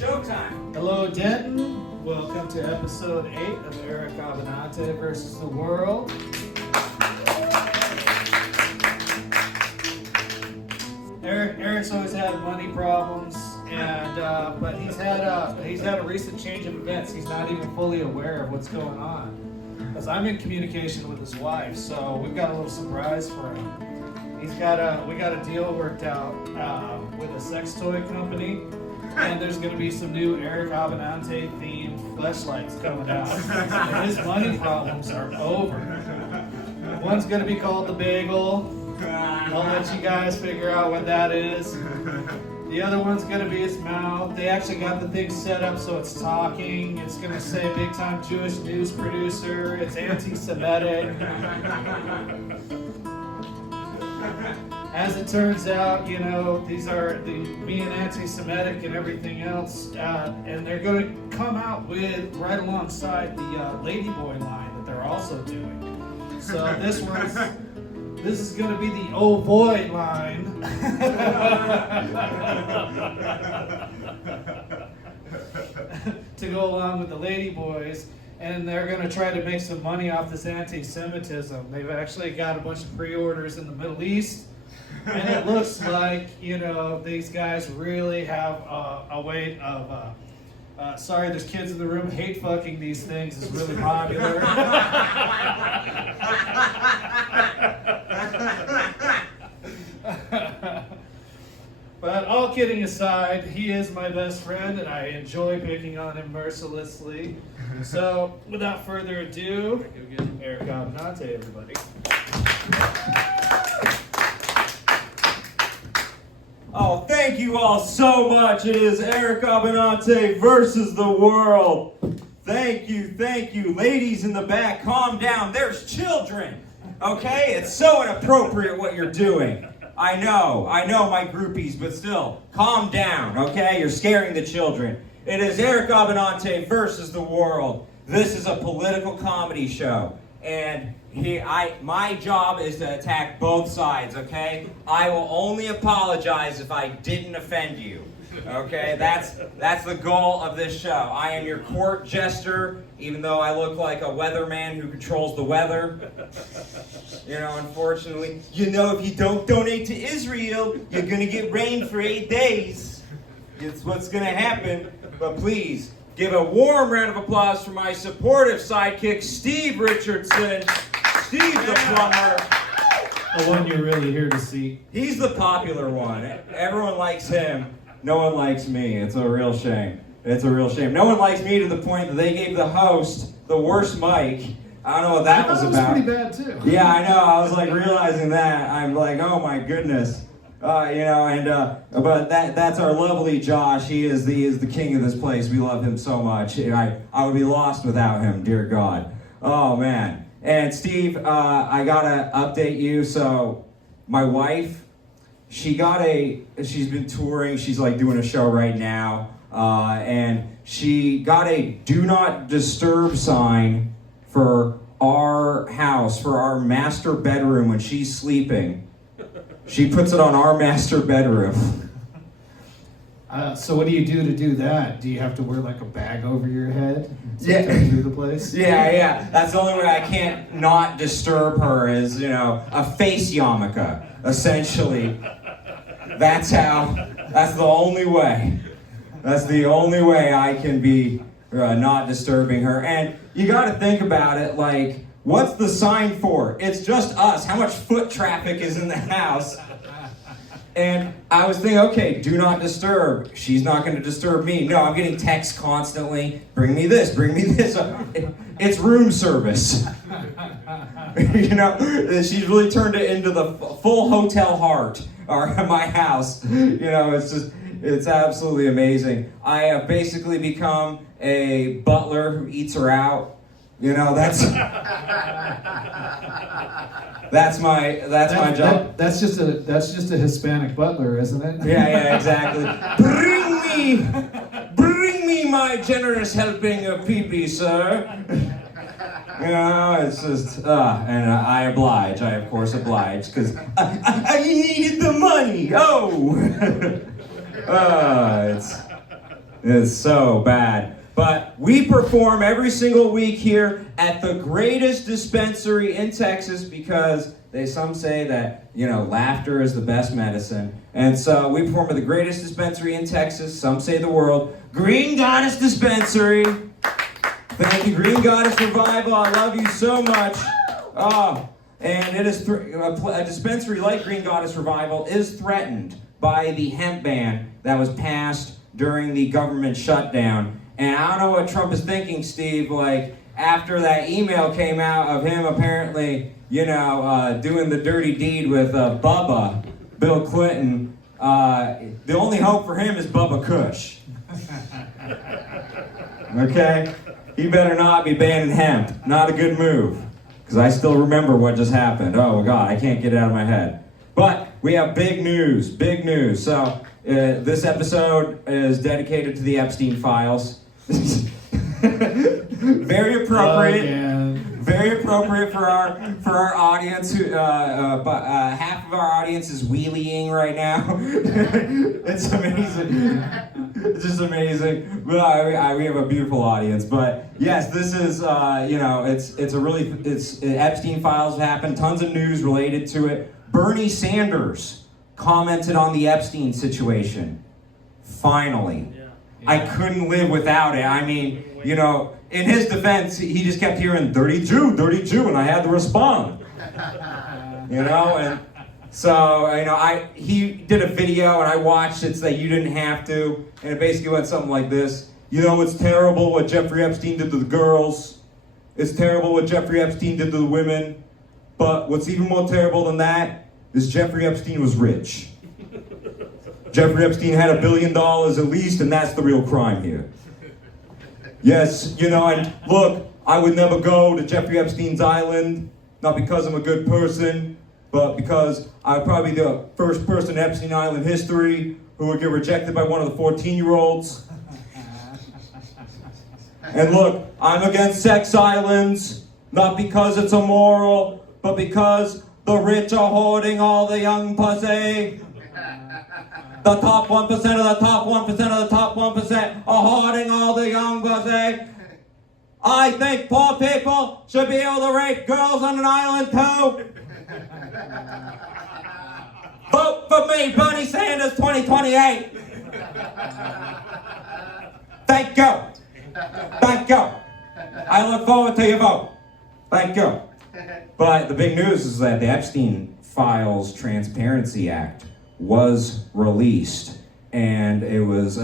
Showtime. Hello, Denton. Welcome to episode 8 of Eric Abbenante versus the World. Eric's always had money problems, and but he's had a recent change of events. He's not even fully aware of what's going on. Because I'm in communication with his wife, so we've got a little surprise for him. We got a deal worked out with a sex toy company, and there's going to be some new Eric Abbenante themed fleshlights coming out. And his money problems are over. One's going to be called the Bagel. I'll let you guys figure out what that is. The other one's going to be his mouth. They actually got the thing set up so it's talking. It's going to say big time Jewish news producer. It's anti-Semitic. As it turns out, you know, these are being anti-Semitic and everything else, and they're going to come out with right alongside the Ladyboy line that they're also doing. So this is going to be the oh boy line. To go along with the Ladyboys. And they're going to try to make some money off this anti-Semitism. They've actually got a bunch of pre-orders in the Middle East. And it looks like, you know, these guys really have a way of, sorry, there's kids in the room, hate fucking these things is really popular. But all kidding aside, he is my best friend, and I enjoy picking on him mercilessly. So, without further ado, Eric Abbenante, everybody. Oh, thank you all so much. It is Eric Abbenante versus the world. Thank you. Ladies in the back, calm down. There's children, okay? It's so inappropriate what you're doing. I know my groupies, but still, calm down, okay? You're scaring the children. It is Eric Abbenante versus the world. This is a political comedy show, and my job is to attack both sides, okay? I will only apologize if I didn't offend you, okay? That's the goal of this show. I am your court jester, even though I look like a weatherman who controls the weather. You know, unfortunately. You know, if you don't donate to Israel, you're gonna get rain for 8 days. It's what's gonna happen. But please, give a warm round of applause for my supportive sidekick, Steve Richardson. Steve the plumber. The one you're really here to see. He's the popular one. Everyone likes him. No one likes me. It's a real shame. No one likes me to the point that they gave the host the worst mic. I don't know what that was about. Pretty bad too. Yeah, I know. I was like realizing that. I'm like, oh my goodness. But that's our lovely Josh. He is the king of this place. We love him so much. I would be lost without him, dear God. Oh man. And Steve, I gotta update you. So my wife, she's been touring. She's like doing a show right now. And she got a do not disturb sign for our house, for our master bedroom when she's sleeping. She puts it on our master bedroom. So what do you do to do that? Do you have to wear like a bag over your head? Yeah. Through the place? Yeah. That's the only way I can't not disturb her is, you know, a face yarmulke, essentially. That's the only way. That's the only way I can be not disturbing her. And you got to think about it, like, what's the sign for? It's just us. How much foot traffic is in the house? And I was thinking, okay, do not disturb. She's not going to disturb me. No, I'm getting texts constantly. Bring me this. It's room service. You know, she's really turned it into the full hotel heart, or my house. You know, it's absolutely amazing. I have basically become a butler who eats her out. You know, that's my job. That's just a Hispanic butler, isn't it? Yeah, exactly. Bring me my generous helping of pee-pee, sir. You know, it's just, and I oblige. I of course oblige because I needed the money. Oh, It is so bad. But we perform every single week here at the greatest dispensary in Texas because some say that, laughter is the best medicine. And so we perform at the greatest dispensary in Texas, some say the world, Green Goddess Dispensary. Thank you, Green Goddess Revival. I love you so much. And it is a dispensary like Green Goddess Revival is threatened by the hemp ban that was passed during the government shutdown. And I don't know what Trump is thinking, Steve, after that email came out of him apparently, doing the dirty deed with Bubba, Bill Clinton. The only hope for him is Bubba Kush. Okay? He better not be banning hemp. Not a good move. Because I still remember what just happened. Oh, God, I can't get it out of my head. But we have big news, big news. So this episode is dedicated to the Epstein files. Very appropriate. Very appropriate for our audience. But half of our audience is wheeling right now. It's amazing. It's just amazing. Well, we have a beautiful audience. But yes, this is it's Epstein files happened. Tons of news related to it. Bernie Sanders commented on the Epstein situation. Finally. Yeah. I couldn't live without it. I mean, in his defense, he just kept hearing dirty Jew, and I had to respond. And so, he did a video and I watched it so that you didn't have to, and it basically went something like this. It's terrible what Jeffrey Epstein did to the girls. It's terrible what Jeffrey Epstein did to the women. But what's even more terrible than that is Jeffrey Epstein was rich. Jeffrey Epstein had $1 billion at least, and that's the real crime here. Yes, and look, I would never go to Jeffrey Epstein's island, not because I'm a good person, but because I'd probably be the first person in Epstein Island history who would get rejected by one of the 14-year-olds. And look, I'm against sex islands, not because it's immoral, but because the rich are hoarding all the young pussy. The top 1% of the top 1% of the top 1% are hoarding all the young pussy. I think poor people should be able to rape girls on an island too. Vote for me, Bernie Sanders 2028. Thank you. Thank you. I look forward to your vote. Thank you. But the big news is that the Epstein Files Transparency Act was released, and it was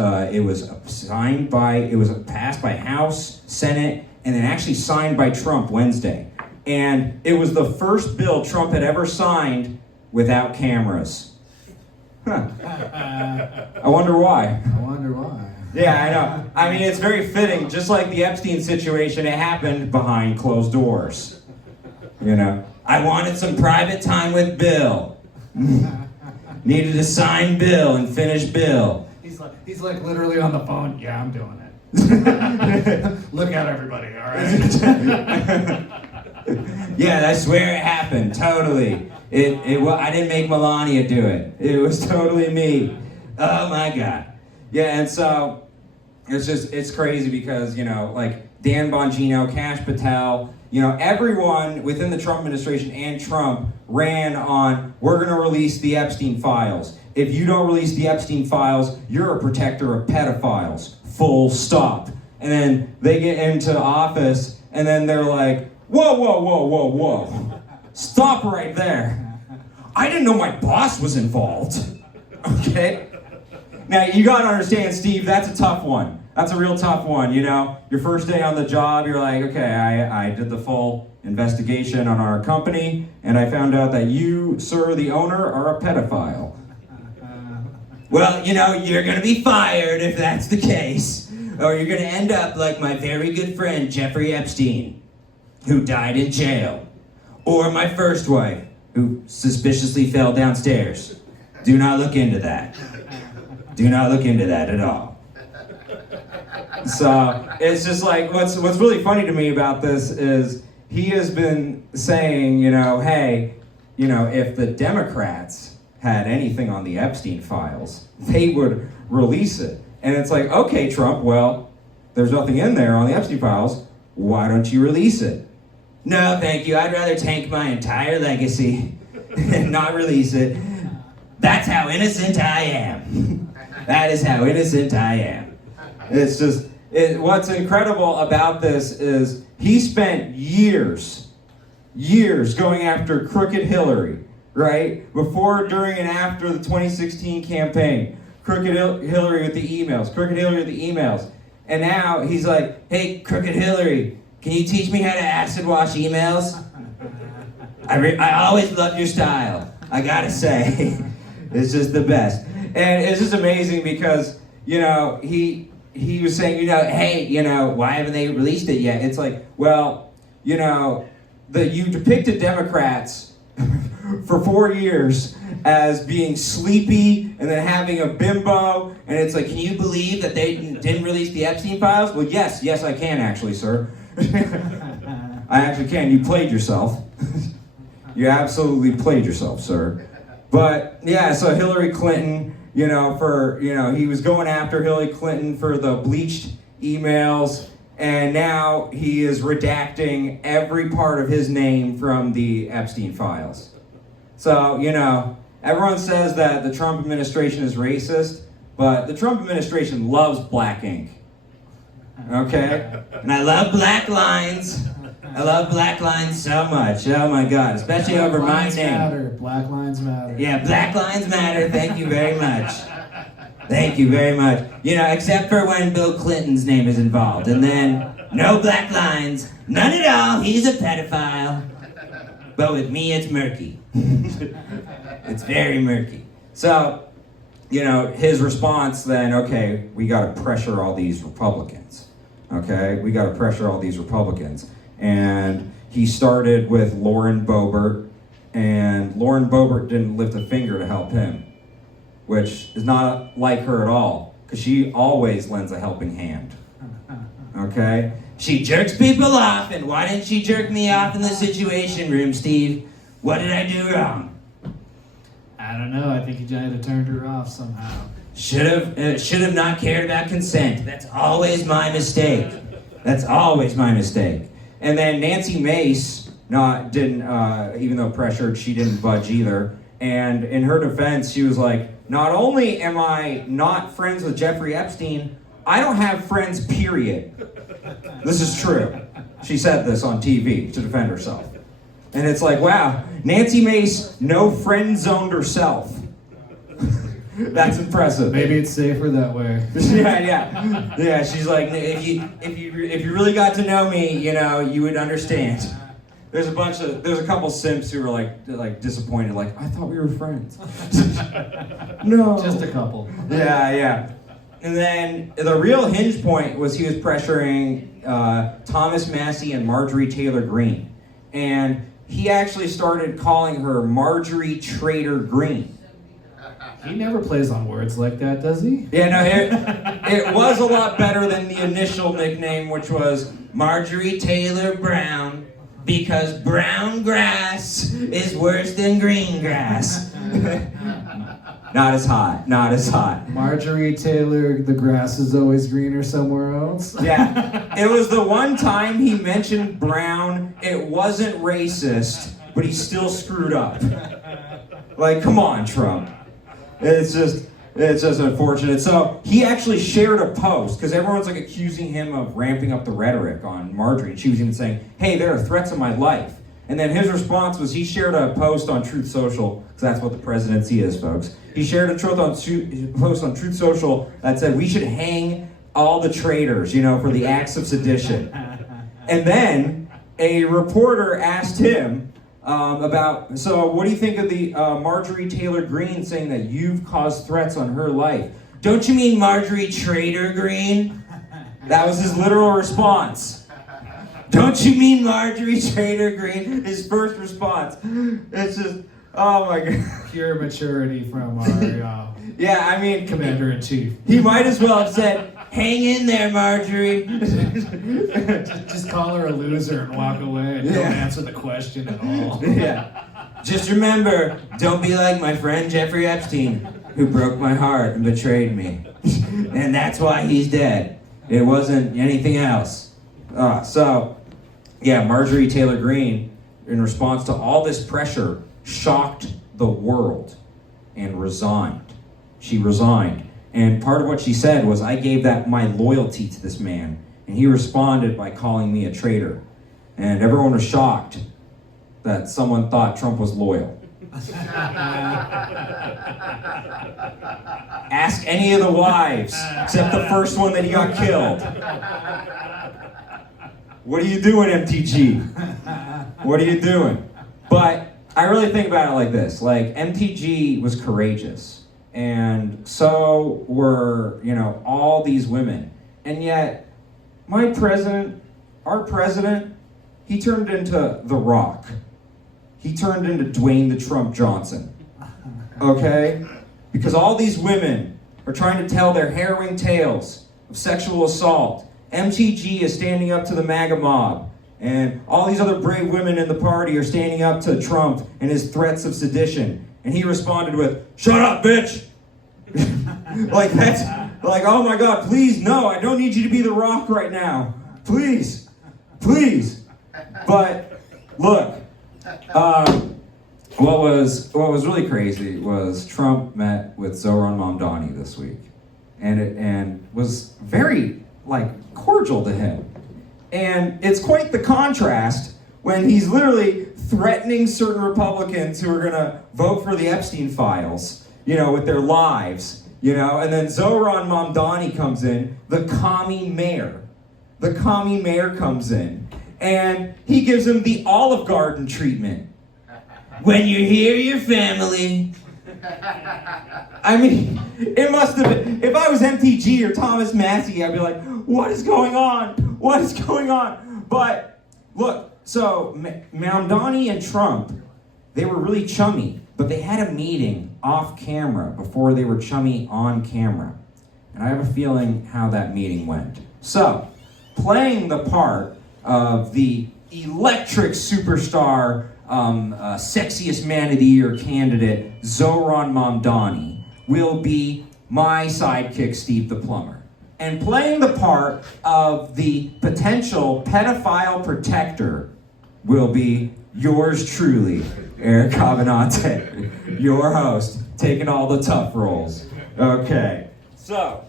passed by House, Senate, and then actually signed by Trump Wednesday. And it was the first bill Trump had ever signed without cameras. Huh. I wonder why. Yeah, I know. I mean, it's very fitting. Just like the Epstein situation, it happened behind closed doors. I wanted some private time with Bill. Needed to sign Bill and finish Bill. He's like literally on the phone. Yeah, I'm doing it. Look out, everybody. All right. Yeah, I swear it happened. Totally. I didn't make Melania do it. It was totally me. Oh my God. Yeah, and so it's crazy because Dan Bongino, Kash Patel, everyone within the Trump administration and Trump ran on, we're going to release the Epstein files. If you don't release the Epstein files, you're a protector of pedophiles. Full stop. And then they get into office, and then they're like, whoa. Stop right there. I didn't know my boss was involved. Okay? Now, you got to understand, Steve, that's a tough one. That's a real tough one, Your first day on the job, you're like, okay, I did the full investigation on our company, and I found out that you, sir, the owner, are a pedophile. Well, you're going to be fired if that's the case. Or you're going to end up like my very good friend, Jeffrey Epstein, who died in jail. Or my first wife, who suspiciously fell downstairs. Do not look into that. Do not look into that at all. So it's just like, what's really funny to me about this is he has been saying, hey, if the Democrats had anything on the Epstein files, they would release it. And it's like, okay, Trump, well, there's nothing in there on the Epstein files. Why don't you release it? No, thank you. I'd rather tank my entire legacy and not release it. That's how innocent I am. That is how innocent I am. It's just, what's incredible about this is he spent years going after crooked Hillary, right? Before, during, and after the 2016 campaign. Crooked Hillary with the emails, And now he's like, hey, crooked Hillary, can you teach me how to acid wash emails? I always loved your style, I gotta say. It's just the best. And it's just amazing because, he was saying, hey, why haven't they released it yet? It's like, well, you depicted Democrats for 4 years as being sleepy and then having a bimbo, and it's like, can you believe that they didn't release the Epstein files? Well, yes, I can actually, sir. I actually can. You played yourself. You absolutely played yourself, sir. But yeah, so Hillary Clinton, he was going after Hillary Clinton for the bleached emails, and now he is redacting every part of his name from the Epstein files. So, everyone says that the Trump administration is racist, but the Trump administration loves black ink. Okay? And I love black lines. I love black lines so much. Oh my God, especially over my name. Black lives matter. Yeah, black lives matter. Thank you very much. Thank you very much. Except for when Bill Clinton's name is involved. And then, no black lines. None at all. He's a pedophile. But with me, it's murky. It's very murky. So, his response then, okay, we got to pressure all these Republicans. Okay? We got to pressure all these Republicans. And he started with Lauren Boebert, and Lauren Boebert didn't lift a finger to help him, which is not like her at all, because she always lends a helping hand. Okay? She jerks people off, and why didn't she jerk me off in the Situation Room, Steve? What did I do wrong? I don't know. I think you might have turned her off somehow. Should have not cared about consent. That's always my mistake. That's always my mistake. And then Nancy Mace didn't, even though pressured, she didn't budge either. And in her defense, she was like, not only am I not friends with Jeffrey Epstein, I don't have friends, period. This is true. She said this on TV to defend herself. And it's like, wow, Nancy Mace no friend zoned herself. That's impressive. Maybe it's safer that way. Yeah. She's like, if you really got to know me, you would understand. There's a couple simps who were like disappointed, like, I thought we were friends. No. Just a couple. Yeah. And then the real hinge point was he was pressuring Thomas Massey and Marjorie Traitor Greene. And he actually started calling her Marjorie Traitor Greene. He never plays on words like that, does he? Yeah, no, it was a lot better than the initial nickname, which was Marjorie Taylor Brown, because brown grass is worse than green grass. Not as hot. Marjorie Taylor, the grass is always greener somewhere else. Yeah, it was the one time he mentioned brown. It wasn't racist, but he still screwed up. Like, come on, Trump. It's just unfortunate. So he actually shared a post, because everyone's like accusing him of ramping up the rhetoric on Marjorie, and she was even saying, hey, there are threats on my life. And then his response was he shared a post on Truth Social, because that's what the presidency is, folks. He shared a post on Truth Social that said we should hang all the traitors, for the acts of sedition. And then a reporter asked him so what do you think of the Marjorie Taylor Greene saying that you've caused threats on her life? Don't you mean Marjorie Traitor Greene? That was his literal response. Don't you mean Marjorie Traitor Greene? His first response. It's just, oh my God. Pure maturity from our yeah, I mean, Commander-in-Chief. He might as well have said, hang in there, Marjorie. just call her a loser and walk away and don't answer the question at all. Yeah. Just remember, don't be like my friend Jeffrey Epstein, who broke my heart and betrayed me. And that's why he's dead. It wasn't anything else. Marjorie Traitor Greene, in response to all this pressure, shocked the world and resigned. She resigned. And part of what she said was, I gave that my loyalty to this man. And he responded by calling me a traitor. And everyone was shocked that someone thought Trump was loyal. Ask any of the wives, except the first one that he got killed. What are you doing, MTG? What are you doing? But I really think about it like this. Like, MTG was courageous. And so were, all these women. And yet, our president, he turned into The Rock. He turned into Dwayne the Trump Johnson. Okay? Because all these women are trying to tell their harrowing tales of sexual assault. MTG is standing up to the MAGA mob. And all these other brave women in the party are standing up to Trump and his threats of sedition. And he responded with, "Shut up, bitch!" Oh my God, please, no, I don't need you to be The Rock right now. Please. But, look, what was really crazy was Trump met with Zohran Mamdani this week. And was very, cordial to him. And it's quite the contrast when he's literally threatening certain Republicans who are going to vote for the Epstein files, with their lives, and then Zohran Mamdani comes in, the commie mayor. The commie mayor comes in, and he gives him the Olive Garden treatment. When you hear your family. I mean, it must have been, if I was MTG or Thomas Massey, I'd be like, what is going on? What is going on? But look, so Mamdani and Trump, they were really chummy, but they had a meeting off camera before they were chummy on camera. And I have a feeling how that meeting went. So, playing the part of the electric superstar, sexiest man of the year candidate, Zohran Mamdani, will be my sidekick, Steve the plumber. And playing the part of the potential pedophile protector will be yours truly, Eric Abbenante, your host, taking all the tough roles. Okay. So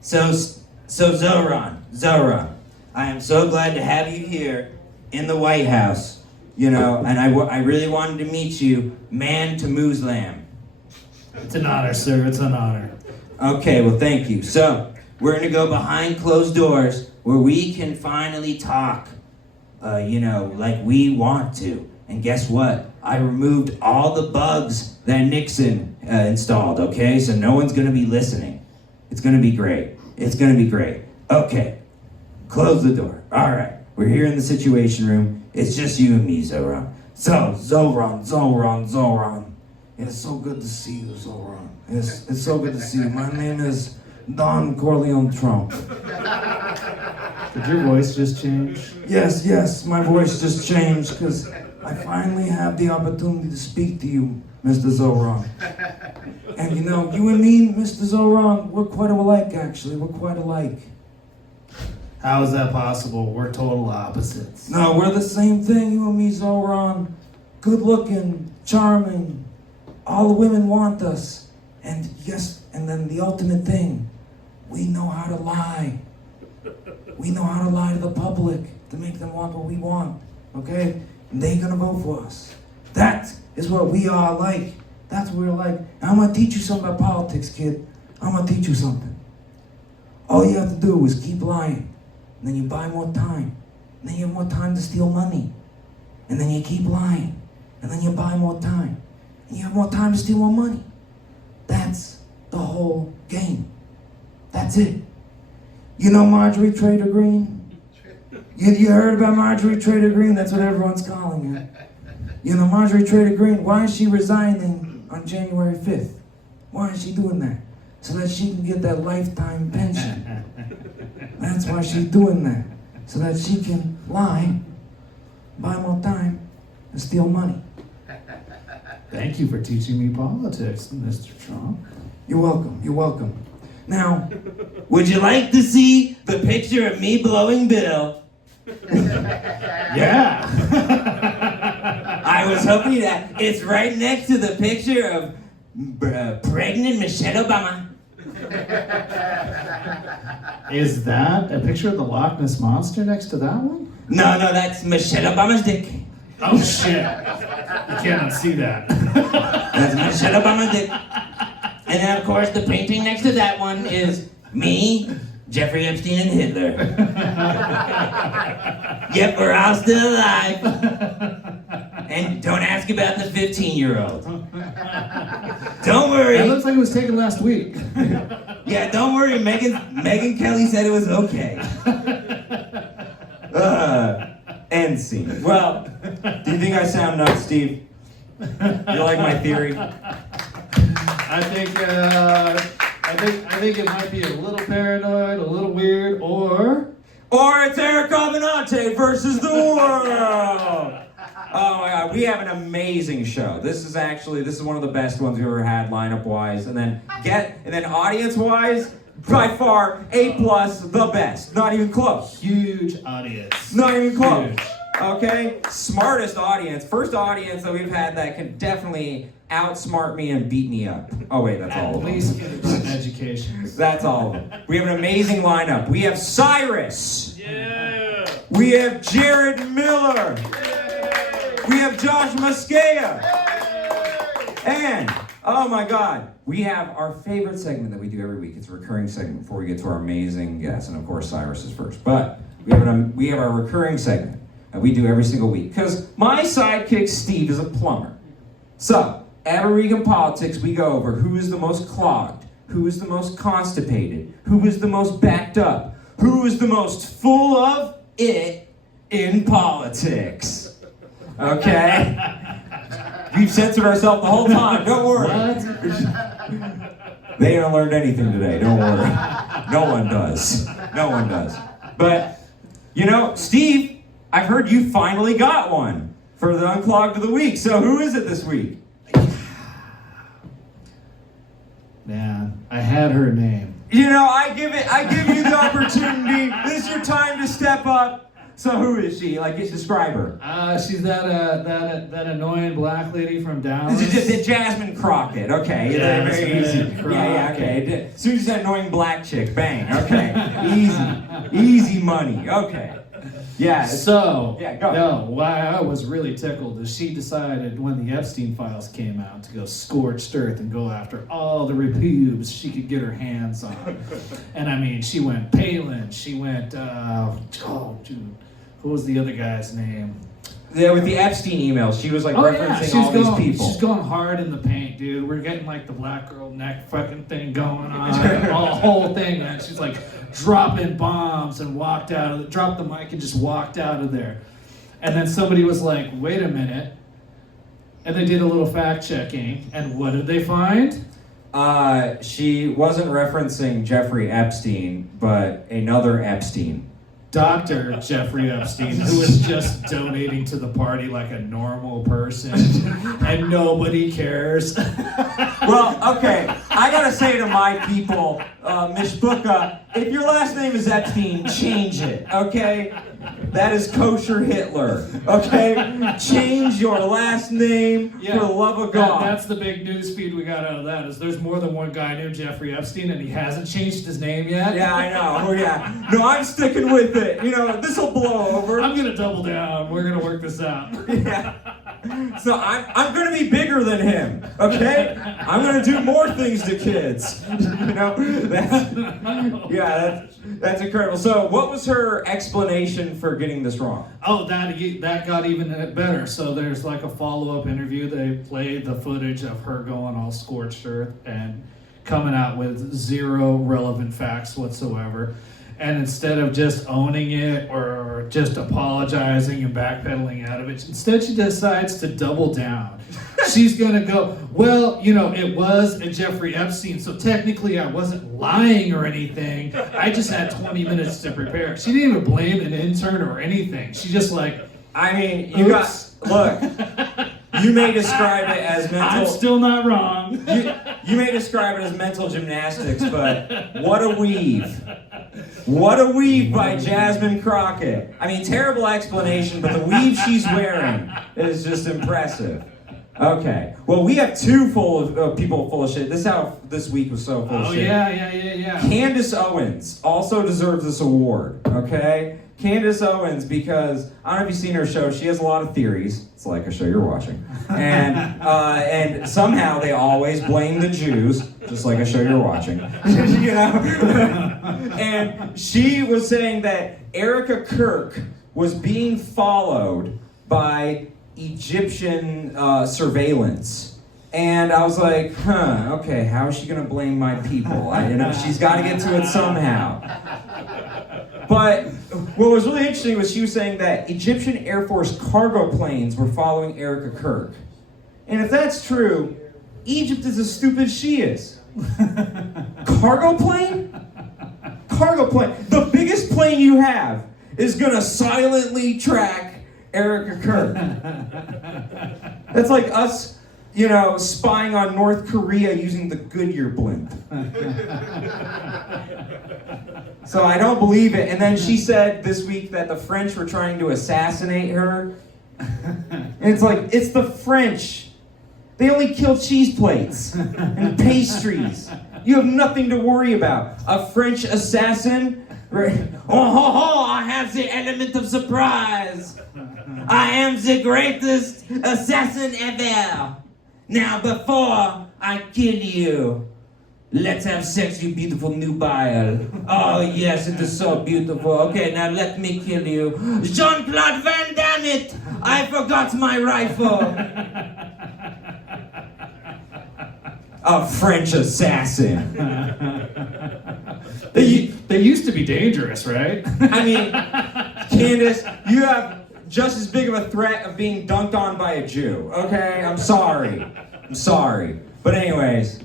Zohran, I am so glad to have you here in the White House. And I really wanted to meet you, man to Muslim. It's an honor, sir. It's an honor. Okay, well, thank you. So, we're going to go behind closed doors where we can finally talk, like we want to. And guess what? I removed all the bugs that Nixon installed, okay? So no one's going to be listening. It's going to be great. Okay, close the door. All right, we're here in the Situation Room. It's just you and me, Zohran. So, Zohran. It's so good to see you, Zohran. It's so good to see you. My name is Don Corleone Trump. Did your voice just change? Yes, my voice just changed because I finally have the opportunity to speak to you, Mr. Zohran. And you and me, Mr. Zohran, we're quite alike, actually. We're quite alike. How is that possible? We're total opposites. No, we're the same thing, you and me, Zohran. Good looking, charming. All the women want us. And yes, and then the ultimate thing, we know how to lie. We know how to lie to the public to make them want what we want, okay? And they're gonna vote for us. That is what we are like. That's what we're like. And I'm gonna teach you something about politics, kid. I'm gonna teach you something. All you have to do is keep lying. And then you buy more time. And then you have more time to steal money. And then you keep lying. And then you buy more time. And you have more time to steal more money. That's the whole game. That's it. You know Marjorie Traitor Greene? You heard about Marjorie Traitor Greene? That's what everyone's calling her. Marjorie Traitor Greene, why is she resigning on January 5th? Why is she doing that? So that she can get that lifetime pension. That's why she's doing that. So that she can lie, buy more time, and steal money. Thank you for teaching me politics, Mr. Trump. You're welcome. You're welcome. Now, Would you like to see the picture of me blowing Bill? Yeah. I was hoping that it's right next to the picture of pregnant Michelle Obama. Is that a picture of the Loch Ness Monster next to that one? No, that's Michelle Obama's dick. Oh shit. You cannot see that. That's Michelle Obama's dick. And then, of course, the painting next to that one is me, Jeffrey Epstein, and Hitler. Yep, we're all still alive. And don't ask about the 15-year-old. Don't worry. That looks like it was taken last week. Yeah, don't worry. Megan Kelly said it was okay. end scene. Well, do you think I sound nuts, Steve? You like my theory? I think it might be a little paranoid, a little weird, or Or it's Eric Abbenante versus the world. Oh my God, we have an amazing show. This is one of the best ones we've ever had, lineup-wise, and then audience-wise, by far A+, the best. Not even close. huge audience. Not even close. Huge. Okay, smartest audience. First audience that we've had that can definitely outsmart me and beat me up. Oh wait, that's all At of them. least get an education. That's all of them. We have an amazing lineup. We have Cyrus. Yeah. We have Jared Miller. We have Josh Mosqueda. And, oh my God, we have our favorite segment that we do every week. It's a recurring segment before we get to our amazing guests. And of course, Cyrus is first. But we have our recurring segment that we do every single week. Because my sidekick, Steve, is a plumber. So, every week in politics, we go over who is the most clogged, who is the most constipated, who is the most backed up, who is the most full of it in politics. Okay? We've censored ourselves the whole time, don't worry. What? They haven't learned anything today, don't worry. No one does. No one does. But, you know, Steve, I've heard you finally got one for the Unclogged of the Week. So who is it this week? Man, I had her name. You know, I give you the opportunity. This is your time to step up. So who is she? Like, describe her. She's that annoying black lady from Dallas. This is just Jasmine Crockett. Okay, Yeah, very easy. Crockett. Yeah, okay. As soon as that annoying black chick, bang. Okay, easy money. Okay. Yeah. So, Yeah, go. no, why I was really tickled is she decided when the Epstein files came out to go scorched earth and go after all the repubes she could get her hands on. And I mean, she went Palin, she went, who was the other guy's name? Yeah, with the Epstein emails, she was like referencing all these people. She's going hard in the paint, dude. We're getting like the black girl neck fucking thing going on, the whole thing, man. She's like dropping bombs and dropped the mic and just walked out of there. And then somebody was like, wait a minute. And they did a little fact checking, and what did they find? She wasn't referencing Jeffrey Epstein, but another Epstein. Dr. Jeffrey Epstein, who was just donating to the party like a normal person, and nobody cares. Well, okay, I gotta say to my people, Mishbuka, if your last name is Epstein, change it, okay? That is kosher Hitler, okay? Change your last name for the love of God. That's the big news feed we got out of that, is there's more than one guy named Jeffrey Epstein, and he hasn't changed his name yet. Yeah, I know. Oh, yeah. No, I'm sticking with it. You know, this will blow over. I'm gonna double down. We're gonna work this out. Yeah. So I'm gonna be bigger than him, okay? I'm gonna do more things to kids. You know, that's incredible. So, what was her explanation for getting this wrong? Oh, that got even better. So there's like a follow-up interview. They played the footage of her going all scorched earth and coming out with zero relevant facts whatsoever. And instead of just owning it or just apologizing and backpedaling out of it, instead she decides to double down. She's gonna go, well, you know, it was a Jeffrey Epstein, so technically I wasn't lying or anything. I just had 20 minutes to prepare. She didn't even blame an intern or anything. She just like, I mean, Oops. you you may describe it as mental. I'm still not wrong. You may describe it as mental gymnastics, but what a weave. What a weave by Jasmine Crockett. I mean, terrible explanation, but the weave she's wearing is just impressive. Okay. Well, we have two people full of shit. This is how this week was so full of shit. Yeah. Candace Owens also deserves this award, okay? Candace Owens, because I don't know if you've seen her show, she has a lot of theories. It's like a show you're watching. And somehow they always blame the Jews, just like a show you're watching. You know? And she was saying that Erica Kirk was being followed by Egyptian surveillance. And I was like, okay, how is she gonna blame my people? She's gotta get to it somehow. But what was really interesting was she was saying that Egyptian Air Force cargo planes were following Erica Kirk. And if that's true, Egypt is as stupid as she is. Cargo plane? Cargo plane. The biggest plane you have is gonna silently track Erica Kirk. That's like us, spying on North Korea using the Goodyear blimp. So I don't believe it. And then she said this week that the French were trying to assassinate her. And it's like, it's the French. They only kill cheese plates and pastries. You have nothing to worry about. A French assassin? I have the element of surprise. I am the greatest assassin ever. Now, before I kill you, let's have sex, you beautiful nubile. Oh, yes, it is so beautiful. Okay, now let me kill you. Jean-Claude Van Damme it! I forgot my rifle. A French assassin. They used to be dangerous, right? I mean, Candace, you have just as big of a threat of being dunked on by a Jew, okay? I'm sorry. But anyways,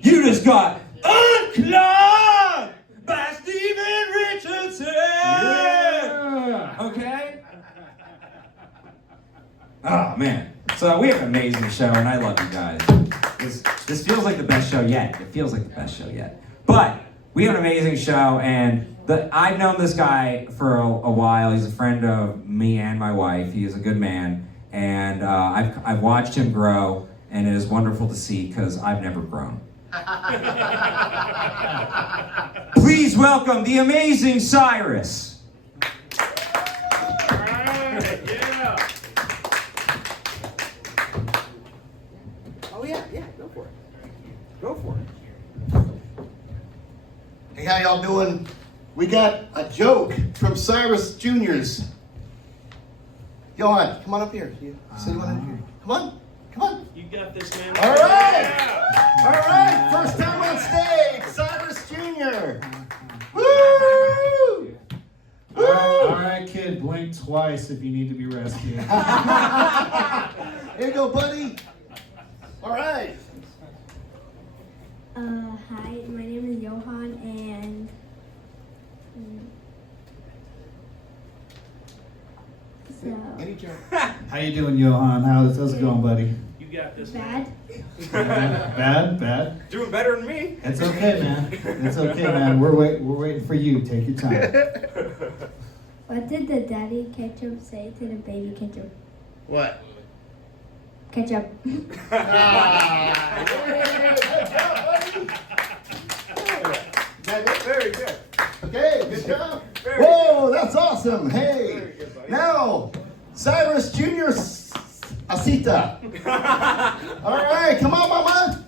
you just got Unclogged by Steven Richardson! Yeah! Okay? Oh, man. So we have an amazing show, and I love you guys. This feels like the best show yet. It feels like the best show yet. But we have an amazing show, and I've known this guy for a while. He's a friend of me and my wife. He is a good man, and I've watched him grow, and it is wonderful to see because I've never grown. Please welcome the amazing Cyrus. Yeah. Oh yeah, go for it. Go for it. Hey, how y'all doing? We got a joke from Cyrus Jr.'s. Johan, come on up here. You said you wanted to hear. Come on. You got this, man. All right. Yeah. All right, first time on stage, Cyrus Jr. Woo! All right, kid, blink twice if you need to be rescued. Here you go, buddy. All right. Hi, my name is Johan, and so Any joke? How you doing, Johan? How's it going, buddy? You got this. bad. Bad? Doing better than me. It's okay, man. It's okay, man. We're waiting for you. Take your time. What did the daddy ketchup say to the baby ketchup? What? Ketchup. Very good. Okay, good job. Whoa, that's awesome. Hey, now, Cyrus Jr. Asita. All right, come on, mama.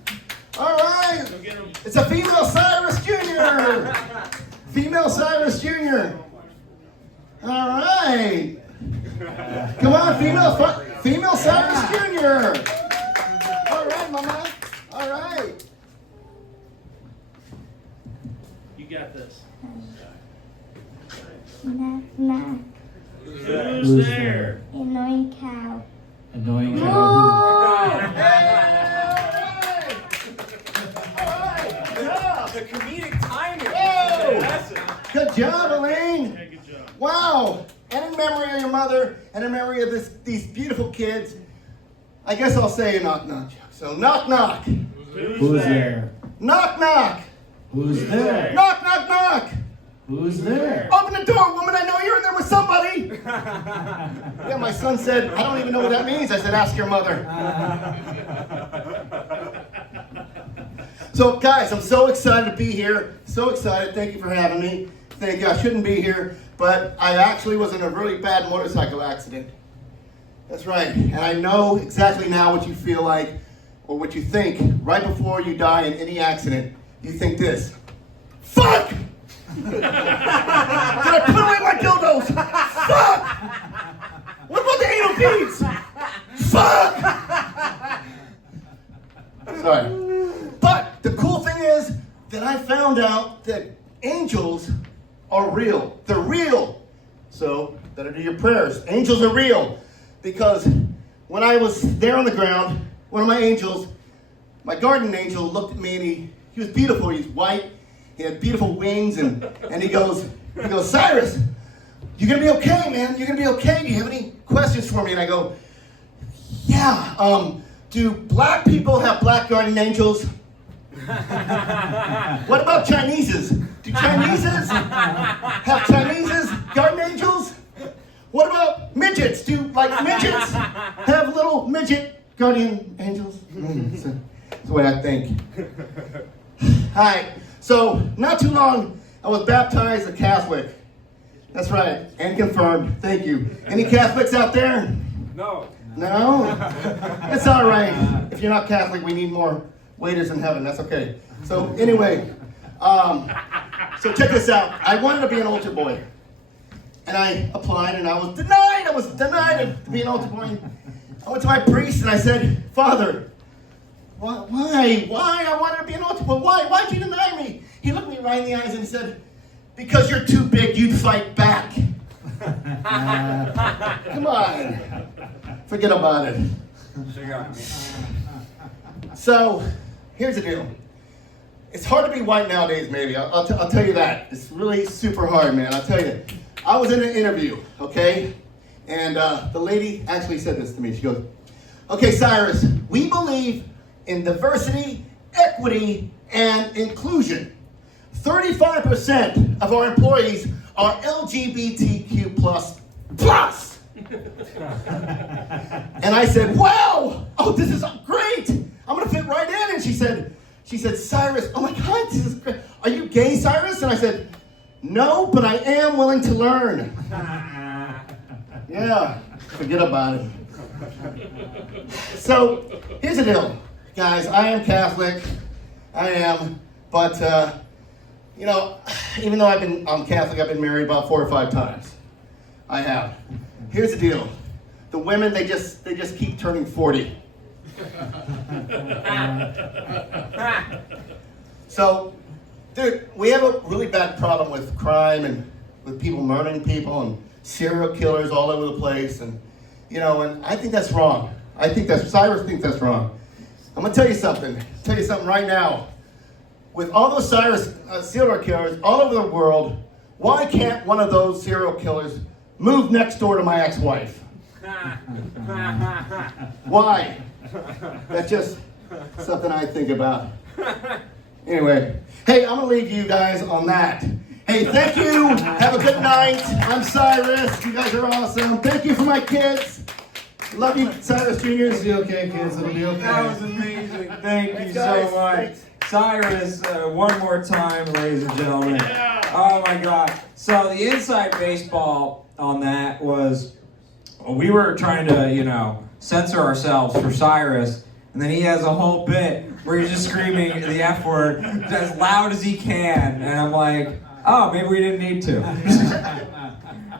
All right. It's a female Cyrus Jr. Female Cyrus Jr. All right. Come on, female Cyrus Jr. All right, mama. All right. You got this. Knock, knock. Who's there? Annoying cow. Annoying Moo! cow. The comedic timing. Whoa! That's it. Good job, Elaine. Yeah, good job. Wow. And in memory of your mother, and in memory of these beautiful kids, I guess I'll say a knock knock joke. So knock knock. Who's there? Knock knock. Who's there? Knock knock knock. Who's there? Open the door, woman. I know you're in there with somebody. Yeah, my son said, I don't even know what that means. I said, ask your mother. So, guys, I'm so excited to be here. So excited. Thank you for having me. Thank you. I shouldn't be here, but I actually was in a really bad motorcycle accident. That's right. And I know exactly now what you feel like or what you think right before you die in any accident. You think this. Fuck! Did I put away my dildos? Fuck! What about the anal beads? Fuck! Sorry. But the cool thing is that I found out that angels are real. They're real. So, better do your prayers. Angels are real. Because when I was there on the ground, one of my angels, my guardian angel, looked at me and he was beautiful. He's white. He had beautiful wings, and he goes, Cyrus, you're gonna be okay, man. You're gonna be okay. Do you have any questions for me? And I go, yeah. Do black people have black guardian angels? What about Chineses? Do Chineses have Chineses guardian angels? What about midgets? Do midgets have little midget guardian angels? That's the way I think. Hi. So, not too long, I was baptized a Catholic. That's right, and confirmed. Thank you. Any Catholics out there? No. No? It's all right. If you're not Catholic, we need more waiters in heaven. That's okay. So, anyway, so check this out. I wanted to be an altar boy. And I applied, and I was denied. I was denied to be an altar boy. I went to my priest, and I said, Father, why? I wanted to be an altar boy. Why'd you deny me? He looked me right in the eyes and said, because you're too big, you'd fight back. Come on. Forget about it. So, here's the deal. It's hard to be white nowadays, maybe. I'll tell you that. It's really super hard, man. I'll tell you. I was in an interview, okay? And the lady actually said this to me. She goes, okay, Cyrus, we believe in diversity, equity, and inclusion. 35% of our employees are LGBTQ+. And I said, wow, oh, this is great. I'm gonna fit right in. And she said, Cyrus, oh my God, this is great. Are you gay, Cyrus? And I said, no, but I am willing to learn. Yeah, forget about it. So, here's the deal. Guys, I am Catholic. I am, but even though I'm Catholic, I've been married about 4 or 5 times. I have. Here's the deal. The women, they just keep turning 40. So, dude, we have a really bad problem with crime and with people murdering people and serial killers all over the place, and and I think that's wrong. Cyrus thinks that's wrong. I'm gonna tell you something right now. With all those serial killers all over the world, why can't one of those serial killers move next door to my ex-wife? Why? That's just something I think about. Anyway, hey, I'm gonna leave you guys on that. Hey, thank you. Have a good night. I'm Cyrus. You guys are awesome. Thank you for my kids. Love you, Cyrus Juniors. It'll be okay, kids. It'll be okay. That was amazing. Thank you Thanks, so guys. much. Thanks. Cyrus, one more time, ladies and gentlemen. Oh my God. So the inside baseball on that was, we were trying to, censor ourselves for Cyrus, and then he has a whole bit where he's just screaming the F word as loud as he can, and I'm like, oh, maybe we didn't need to.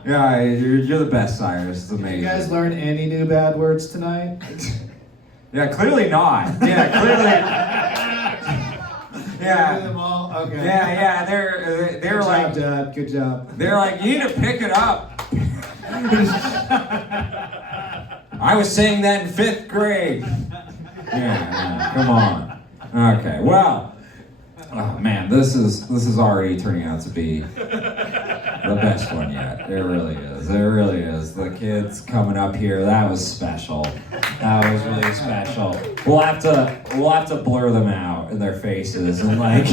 Yeah, you're the best, Cyrus. It's amazing. You guys learn any new bad words tonight? Yeah, clearly not. Yeah, clearly. Did Yeah. them all? Okay. Yeah, they're Good like, job, Dad. Good job. they're like, you need to pick it up. I was saying that in 5th grade. Yeah, come on. Okay, well, oh man, this is already turning out to be the best one yet. It really is. It really is. The kids coming up here, that was special. That was really special. We'll have to blur them out in their faces and like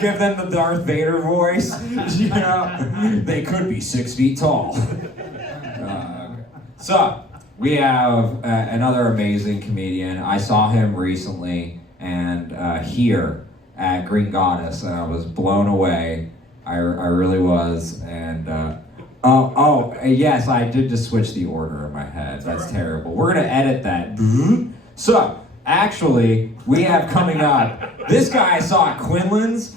give them the Darth Vader voice. They could be 6 feet tall. So we have another amazing comedian. I saw him recently and here at Green Goddess, and I was blown away. I really was, and yes, I did just switch the order in my head. That's terrible. We're gonna edit that. So, actually, we have coming up, this guy I saw at Quinlan's.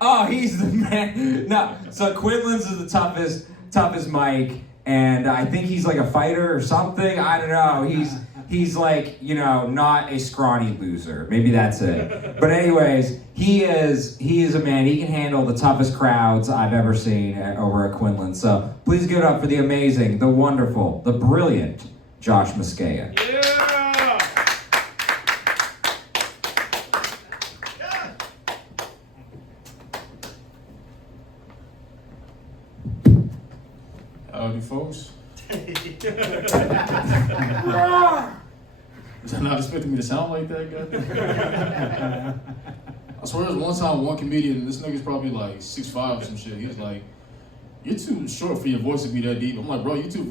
Oh, he's the man. No, so Quinlan's is the toughest mic, and I think he's like a fighter or something. I don't know. He's like, not a scrawny loser. Maybe that's it. But anyways, he is a man. He can handle the toughest crowds I've ever seen over at Quinlan. So please give it up for the amazing, the wonderful, the brilliant Josh Muskaya. Yeah! Howdy, folks. Was I not expecting me to sound like that, guy? I swear there was one time one comedian, this nigga's probably like 6'5" or some shit. He was like, "You're too short for your voice to be that deep." I'm like, "Bro, you too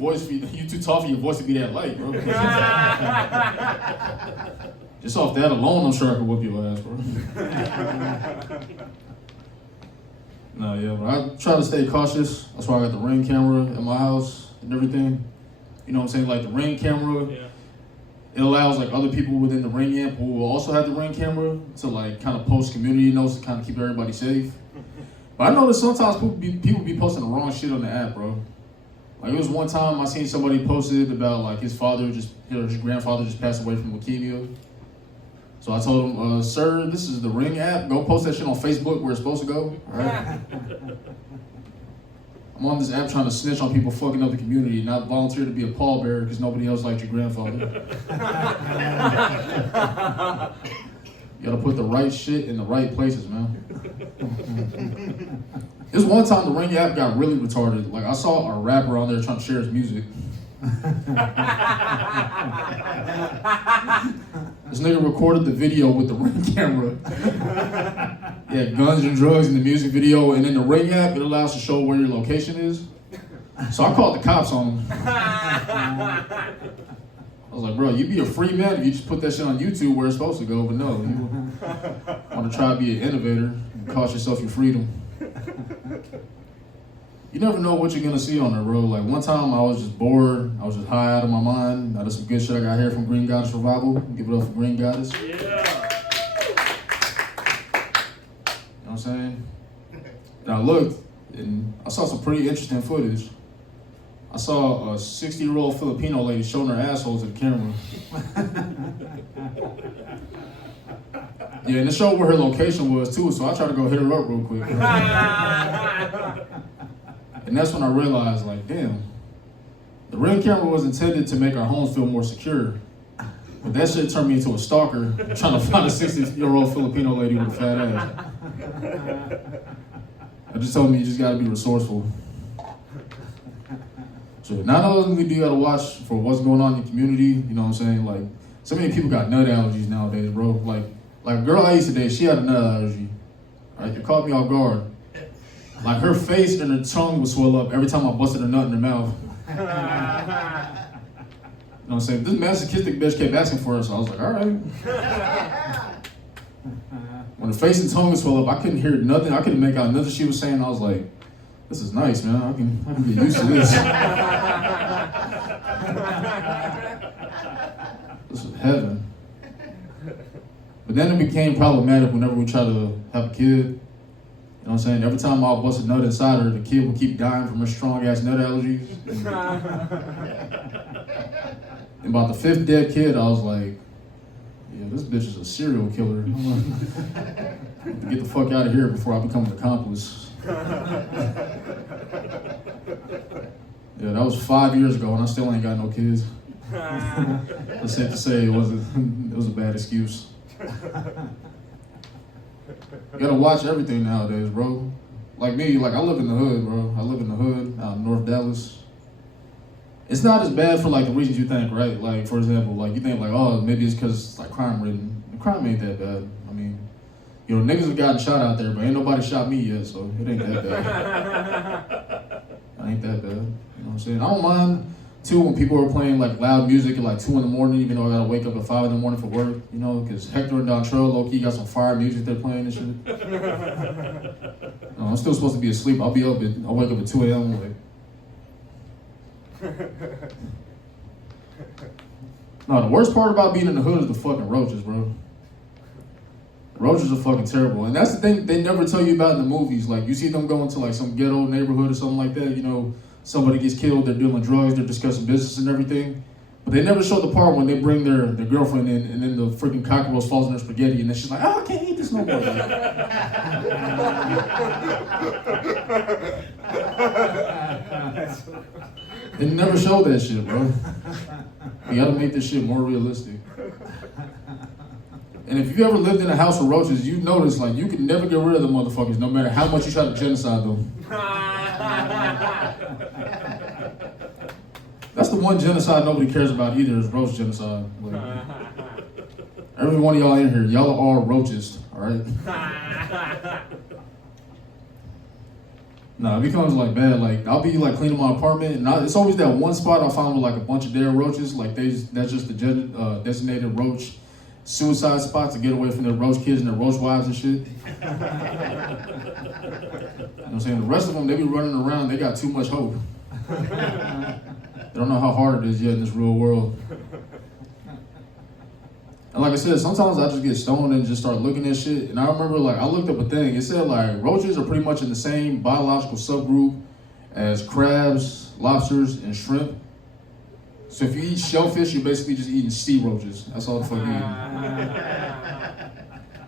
tall for your voice to be that light, bro." Just off that alone, I'm sure I could whoop your ass, bro. No, yeah, but I try to stay cautious. That's why I got the Ring camera in my house and everything. You know what I'm saying? Like the Ring camera. Yeah. It allows like other people within the Ring amp who will also have the Ring camera to like kind of post community notes to kind of keep everybody safe. But I noticed sometimes people be posting the wrong shit on the app, bro. Like it was one time I seen somebody posted about like his grandfather just passed away from leukemia. So I told him, "Sir, this is the Ring app. Go post that shit on Facebook where it's supposed to go." All right? I'm on this app trying to snitch on people fucking up the community, not volunteer to be a pallbearer because nobody else liked your grandfather. You gotta put the right shit in the right places, man. This one time the Ring app got really retarded. Like I saw a rapper on there trying to share his music. This nigga recorded the video with the Ring camera. He had guns and drugs in the music video, and in the Ring app, it allows to show where your location is. So I called the cops on him. I was like, "Bro, you'd be a free man if you just put that shit on YouTube where it's supposed to go, but no, you want to try to be an innovator and cost yourself your freedom." You never know what you're gonna see on there, bro. Like one time I was just bored, I was just high out of my mind. That is some good shit I got here from Green Goddess Revival. Give it up for Green Goddess. Yeah. You know what I'm saying? And I looked and I saw some pretty interesting footage. I saw a 60-year-old Filipino lady showing her asshole to the camera. Yeah, and it showed where her location was too, so I tried to go hit her up real quick. And that's when I realized, like, damn, the Ring camera was intended to make our homes feel more secure. But that shit turned me into a stalker trying to find a 60-year-old Filipino lady with a fat ass. I just told me you just gotta be resourceful. So not only do you gotta watch for what's going on in the community, you know what I'm saying? Like, so many people got nut allergies nowadays, bro. Like a girl I used to date, she had a nut allergy. Right? It caught me off guard. Like her face and her tongue would swell up every time I busted a nut in her mouth. You know what I'm saying? This masochistic bitch kept asking for it, so I was like, all right. When her face and tongue would swell up, I couldn't hear nothing. I couldn't make out nothing she was saying. I was like, this is nice, man. I can get used to this. This is heaven. But then it became problematic whenever we try to have a kid. You know what I'm saying? Every time I bust a nut inside her, the kid would keep dying from her strong-ass nut allergies. And about the 5th dead kid, I was like, yeah, this bitch is a serial killer. Get the fuck out of here before I become an accomplice. Yeah, that was 5 years ago, and I still ain't got no kids. It's safe to say it was a bad excuse. You gotta watch everything nowadays, bro. Like me, like I live in the hood, bro. I live in the hood out in North Dallas. it's not as bad for like the reasons you think, right? Like for example, like you think like, oh, maybe it's because it's like crime ridden. The crime ain't that bad. I mean, you know, niggas have gotten shot out there, but ain't nobody shot me yet, so it ain't that bad. It ain't that bad. You know what I'm saying? I don't mind too when people are playing like loud music at like 2 in the morning, even though I gotta wake up at 5 in the morning for work. You know, because Hector and Dontrell low key got some fire music they're playing and shit. No, I'm still supposed to be asleep. I'll wake up at 2 a.m. like. No, the worst part about being in the hood is the fucking roaches, bro. The roaches are fucking terrible. And that's the thing they never tell you about in the movies. Like, you see them going to like some ghetto neighborhood or something like that, you know, somebody gets killed, they're dealing drugs, they're discussing business and everything. But they never show the part when they bring their girlfriend in and then the freaking cockroach falls in their spaghetti and then she's like, oh, I can't eat this no more. They never show that shit, bro. You gotta make this shit more realistic. And if you've ever lived in a house with roaches, you notice like you can never get rid of the motherfuckers no matter how much you try to genocide them. That's the one genocide nobody cares about either is roach genocide. Like, every one of y'all in here, y'all are all roaches, alright? No, it becomes like bad. Like I'll be like cleaning my apartment, and it's always that one spot I found with like a bunch of dead roaches. Like that's just the designated roach suicide spot to get away from their roach kids and their roach wives and shit. You know what I'm saying? The rest of them, they be running around. They got too much hope. They don't know how hard it is yet in this real world. And like I said, sometimes I just get stoned and just start looking at shit. And I remember, like, I looked up a thing. It said, like, roaches are pretty much in the same biological subgroup as crabs, lobsters, and shrimp. So if you eat shellfish, you're basically just eating sea roaches. That's all the fuck you eat.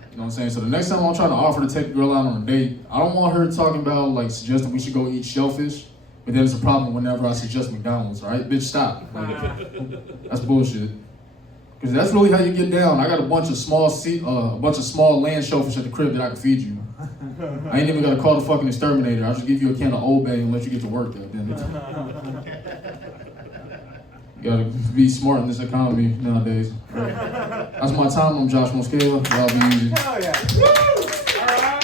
You know what I'm saying? So the next time I'm trying to offer to take a girl out on a date, I don't want her talking about, like, suggesting we should go eat shellfish. But then there's a problem whenever I suggest McDonald's, all right? Bitch, stop. Like, that's bullshit. Because that's really how you get down. I got a bunch of small land shellfish at the crib that I can feed you. I ain't even got to call the fucking exterminator. I'll just give you a can of Old Bay and let you get to work. Goddamn it. You gotta be smart in this economy nowadays. Right? That's my time. I'm Josh Mosqueda. Y'all be easy. Hell yeah. Woo! All right.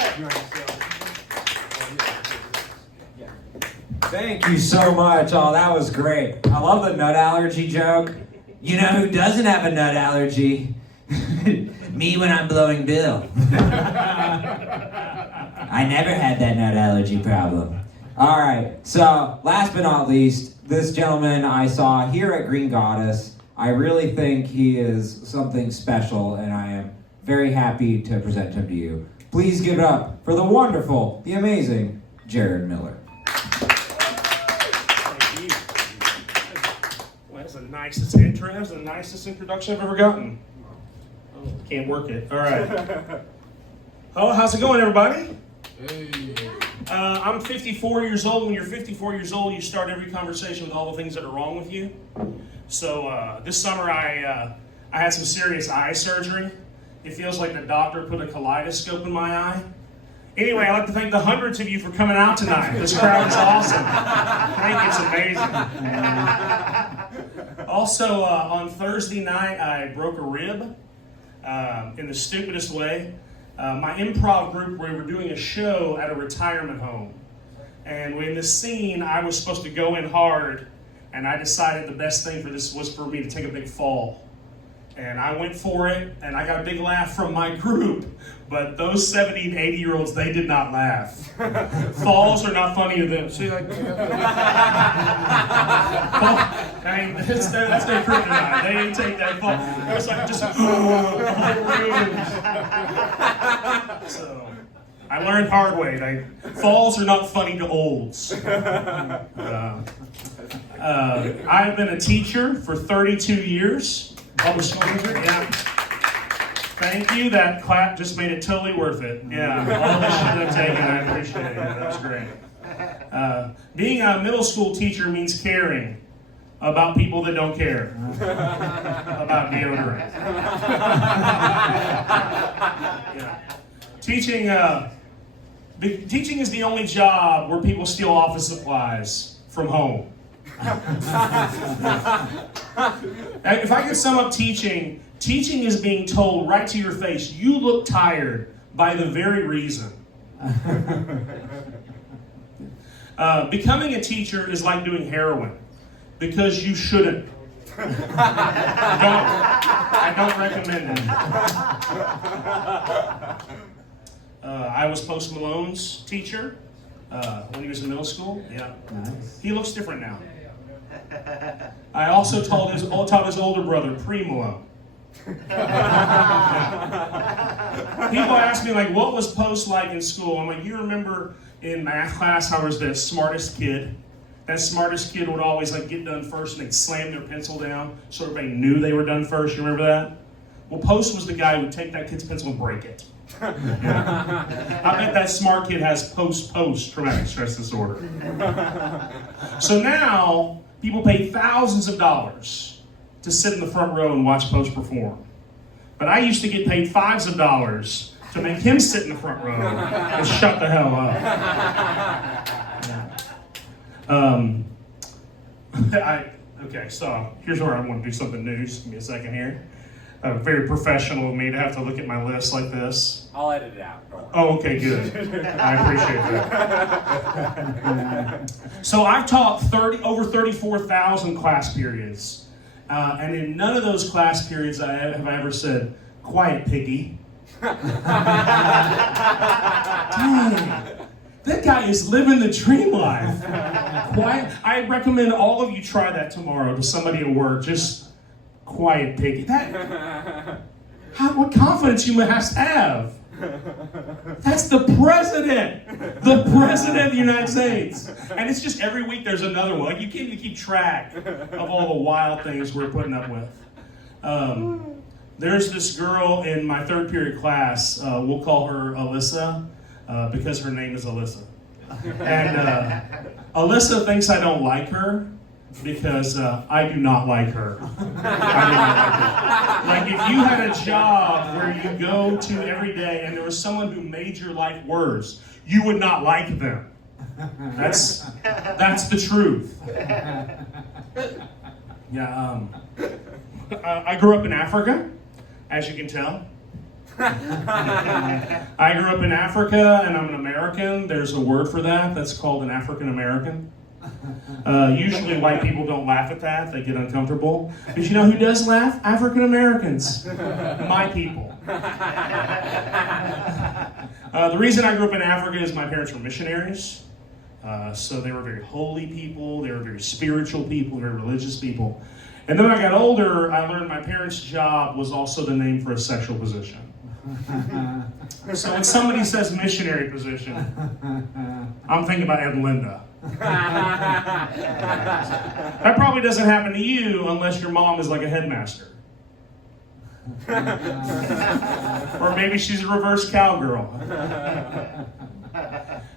Thank you so much. Oh, that was great. I love the nut allergy joke. You know who doesn't have a nut allergy? Me when I'm blowing Bill. I never had that nut allergy problem. All right, so last but not least, this gentleman I saw here at Green Goddess. I really think he is something special, and I am very happy to present him to you. Please give it up for the wonderful, the amazing Jared Miller. That's the nicest intro. That's the nicest introduction I've ever gotten. Oh, can't work it. All right. Oh, how's it going, everybody? Hey. I'm 54 years old. When you're 54 years old, you start every conversation with all the things that are wrong with you. So this summer, I had some serious eye surgery. It feels like the doctor put a kaleidoscope in my eye. Anyway, I'd like to thank the hundreds of you for coming out tonight. This crowd is awesome. Thank you, it's amazing. Also, on Thursday night, I broke a rib in the stupidest way. My improv group, we were doing a show at a retirement home. And in this scene, I was supposed to go in hard, and I decided the best thing for this was for me to take a big fall. And I went for it, and I got a big laugh from my group. But those 70 and 80-year-olds, they did not laugh. Falls are not funny to them. See, like, that's their kryptonite. They didn't take that fall. It was like just, So, I learned hard way. Falls are not funny to olds. I've been a teacher for 32 years. Public school teacher, yeah. Thank you. That clap just made it totally worth it. Yeah, all the shit I've taken, I appreciate it. That's great. Being a middle school teacher means caring about people that don't care about deodorant. Yeah. Teaching is the only job where people steal office supplies from home. If I could sum up teaching, teaching is being told right to your face, you look tired by the very reason. Becoming a teacher is like doing heroin, because you shouldn't. I don't recommend it. I was Post Malone's teacher when he was in middle school. Yeah, Nice. he looks different now. I also taught his older brother, Pre-Malone. People ask me, like, what was Post like in school? I'm like, you remember in math class how I was the smartest kid? That smartest kid would always like get done first and they'd slam their pencil down so everybody knew they were done first. You remember that? Well, Post was the guy who would take that kid's pencil and break it. I bet that smart kid has post-traumatic stress disorder. So now, people pay thousands of dollars to sit in the front row and watch Post perform. But I used to get paid $5s of dollars to make him sit in the front row and shut the hell up. Okay, so here's where I want to do something new. Just give me a second here. Very professional of me to have to look at my list like this. I'll edit it out. Don't worry. Oh, okay, good. I appreciate that. So I've taught over 34,000 class periods. And in none of those class periods have I ever said, quiet, piggy. Dang. That guy is living the dream life. Quiet. I recommend all of you try that tomorrow to somebody at work. Just quiet, piggy. What confidence you must have. That's the president of the United States. And it's just every week there's another one. Like, you can't even keep track of all the wild things we're putting up with. There's this girl in my third period class. We'll call her Alyssa because her name is Alyssa. And Alyssa thinks I don't like her because I do not like her. Like, if you had a job where you go to every day and there was someone who made your life worse, you would not like them. That's the truth. Yeah. I grew up in Africa, as you can tell. I grew up in Africa, and I'm an American. There's a word for that. That's called an African American. Usually white people don't laugh at that. They get uncomfortable. But you know who does laugh? African Americans. My people. The reason I grew up in Africa is my parents were missionaries. So they were very holy people. They were very spiritual people, very religious people. And then when I got older, I learned my parents' job was also the name for a sexual position. So when somebody says missionary position, I'm thinking about Ed and Linda. That probably doesn't happen to you unless your mom is like a headmaster. Or maybe she's a reverse cowgirl.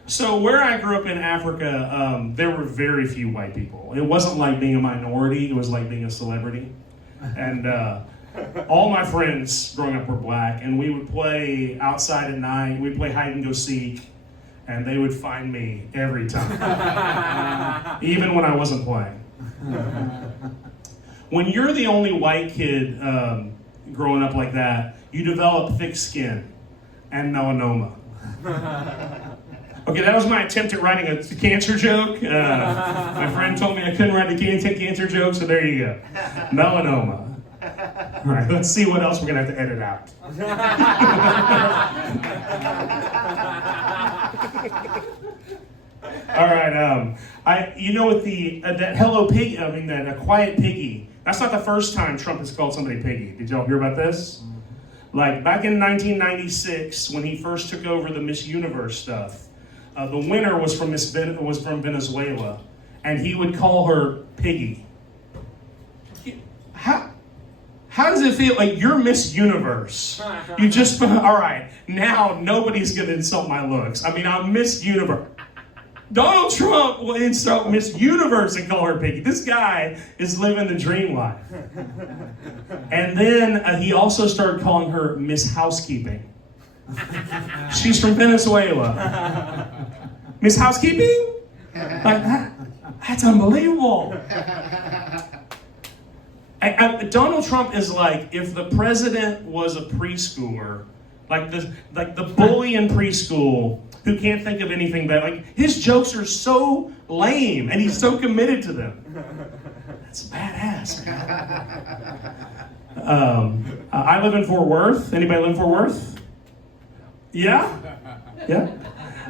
So where I grew up in Africa, there were very few white people. It wasn't like being a minority, it was like being a celebrity. And all my friends growing up were black, and we would play outside at night, we'd play hide and go seek, and they would find me every time, even when I wasn't playing. When you're the only white kid growing up like that, you develop thick skin and melanoma. Okay, that was my attempt at writing a cancer joke. My friend told me I couldn't write a cancer joke, so there you go. Melanoma. All right, let's see what else we're gonna have to edit out. All right, with that hello pig, that quiet piggy. That's not the first time Trump has called somebody piggy. Did y'all hear about this? Like back in 1996, when he first took over the Miss Universe stuff, the winner was from Venezuela, and he would call her piggy. How does it feel? Like, you're Miss Universe. You just, all right, now nobody's gonna insult my looks. I mean, I'm Miss Universe. Donald Trump will insult Miss Universe and call her piggy. This guy is living the dream life. And then he also started calling her Miss Housekeeping. She's from Venezuela. Miss Housekeeping? Like that. That's unbelievable. Donald Trump is like if the president was a preschooler, like the bully in preschool who can't think of anything better. Like his jokes are so lame, and he's so committed to them. That's badass. I live in Fort Worth. Anybody live in Fort Worth? Yeah? Yeah?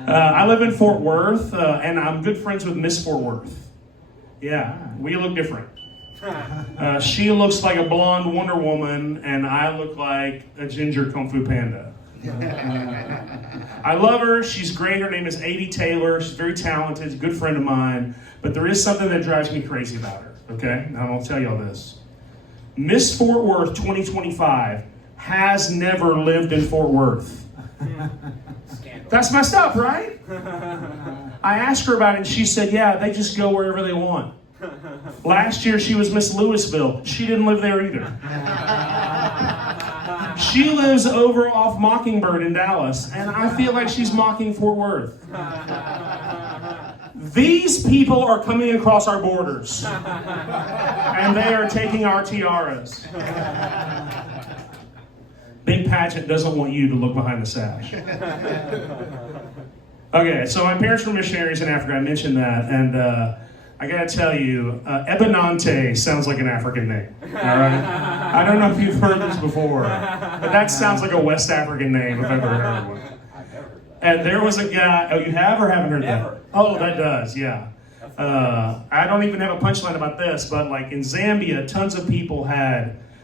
I live in Fort Worth, and I'm good friends with Miss Fort Worth. Yeah, we look different. She looks like a blonde Wonder Woman, and I look like a ginger Kung Fu Panda. I love her. She's great. Her name is Adie Taylor. She's very talented. She's a good friend of mine. But there is something that drives me crazy about her, okay? And I'm going to tell y'all this. Miss Fort Worth 2025 has never lived in Fort Worth. That's messed up, right? I asked her about it, and she said, yeah, they just go wherever they want. Last year, she was Miss Louisville. She didn't live there either. She lives over off Mockingbird in Dallas, and I feel like she's mocking Fort Worth. These people are coming across our borders, and they are taking our tiaras. Big Pageant doesn't want you to look behind the sash. Okay, so my parents were missionaries in Africa. I mentioned that, and I gotta tell you, Abbenante sounds like an African name. All right? I don't know if you've heard this before, but that sounds like a West African name if I've ever heard one. And there was a guy. Oh, you have or haven't heard that? Oh, that does, yeah. I don't even have a punchline about this, but like in Zambia, tons of people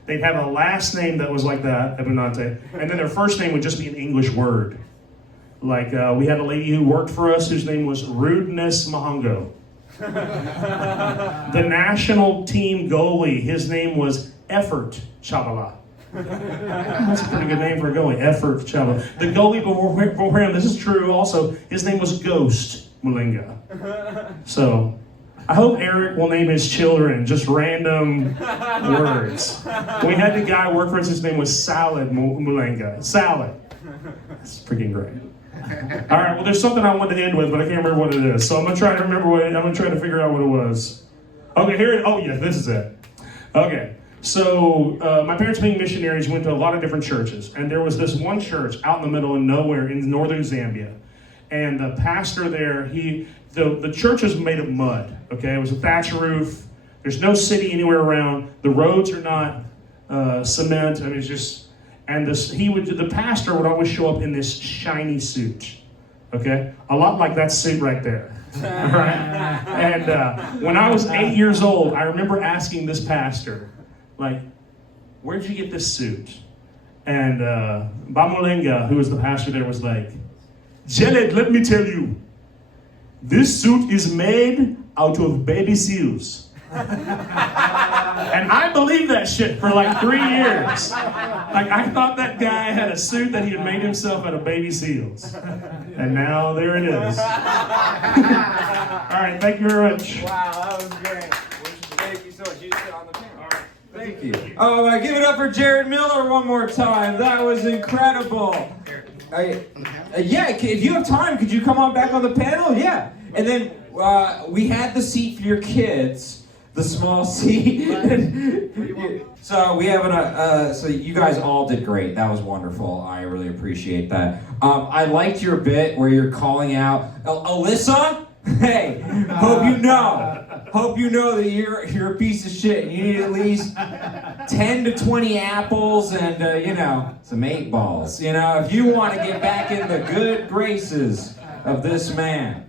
they'd have a last name that was like that, Abbenante, and then their first name would just be an English word. Like we had a lady who worked for us whose name was Rudeness Mahongo. The national team goalie, his name was Effort Chabala. That's a pretty good name for a goalie, Effort Chabala. The goalie before him, this is true also, his name was Ghost Mulinga. So, I hope Eric will name his children just random words. We had the guy work for us, his name was Salad Mulinga. Salad. That's freaking great. All right, well, there's something I wanted to end with, but I can't remember what it is. So I'm gonna try to figure out what it was. Okay, this is it. Okay, so my parents being missionaries went to a lot of different churches, and there was this one church out in the middle of nowhere in northern Zambia, and the pastor there, the church was made of mud. Okay, it was a thatch roof. There's no city anywhere around. The roads are not cement. I mean, it's just. And the pastor would always show up in this shiny suit, okay? A lot like that suit right there, all right? And when I was 8 years old, I remember asking this pastor, like, where'd you get this suit? And Bamulenga, who was the pastor there, was like, Janet, let me tell you, this suit is made out of baby seals. And I believed that shit for like 3 years. Like I thought that guy had a suit that he had made himself out of baby seals. And now there it is. All right, thank you very much. Wow, that was great. Thank you so much. You sit on the panel. All right. Thank you. Oh, give it up for Jared Miller one more time. That was incredible. Yeah, if you have time, could you come on back on the panel? Yeah. And then we had the seat for your kids. The small seat. So we have so you guys all did great. That was wonderful. I really appreciate that. I liked your bit where you're calling out Alyssa. Hey, hope you know that you're a piece of shit. And you need at least 10 to 20 apples and some 8 balls. If you want to get back in the good graces of this man.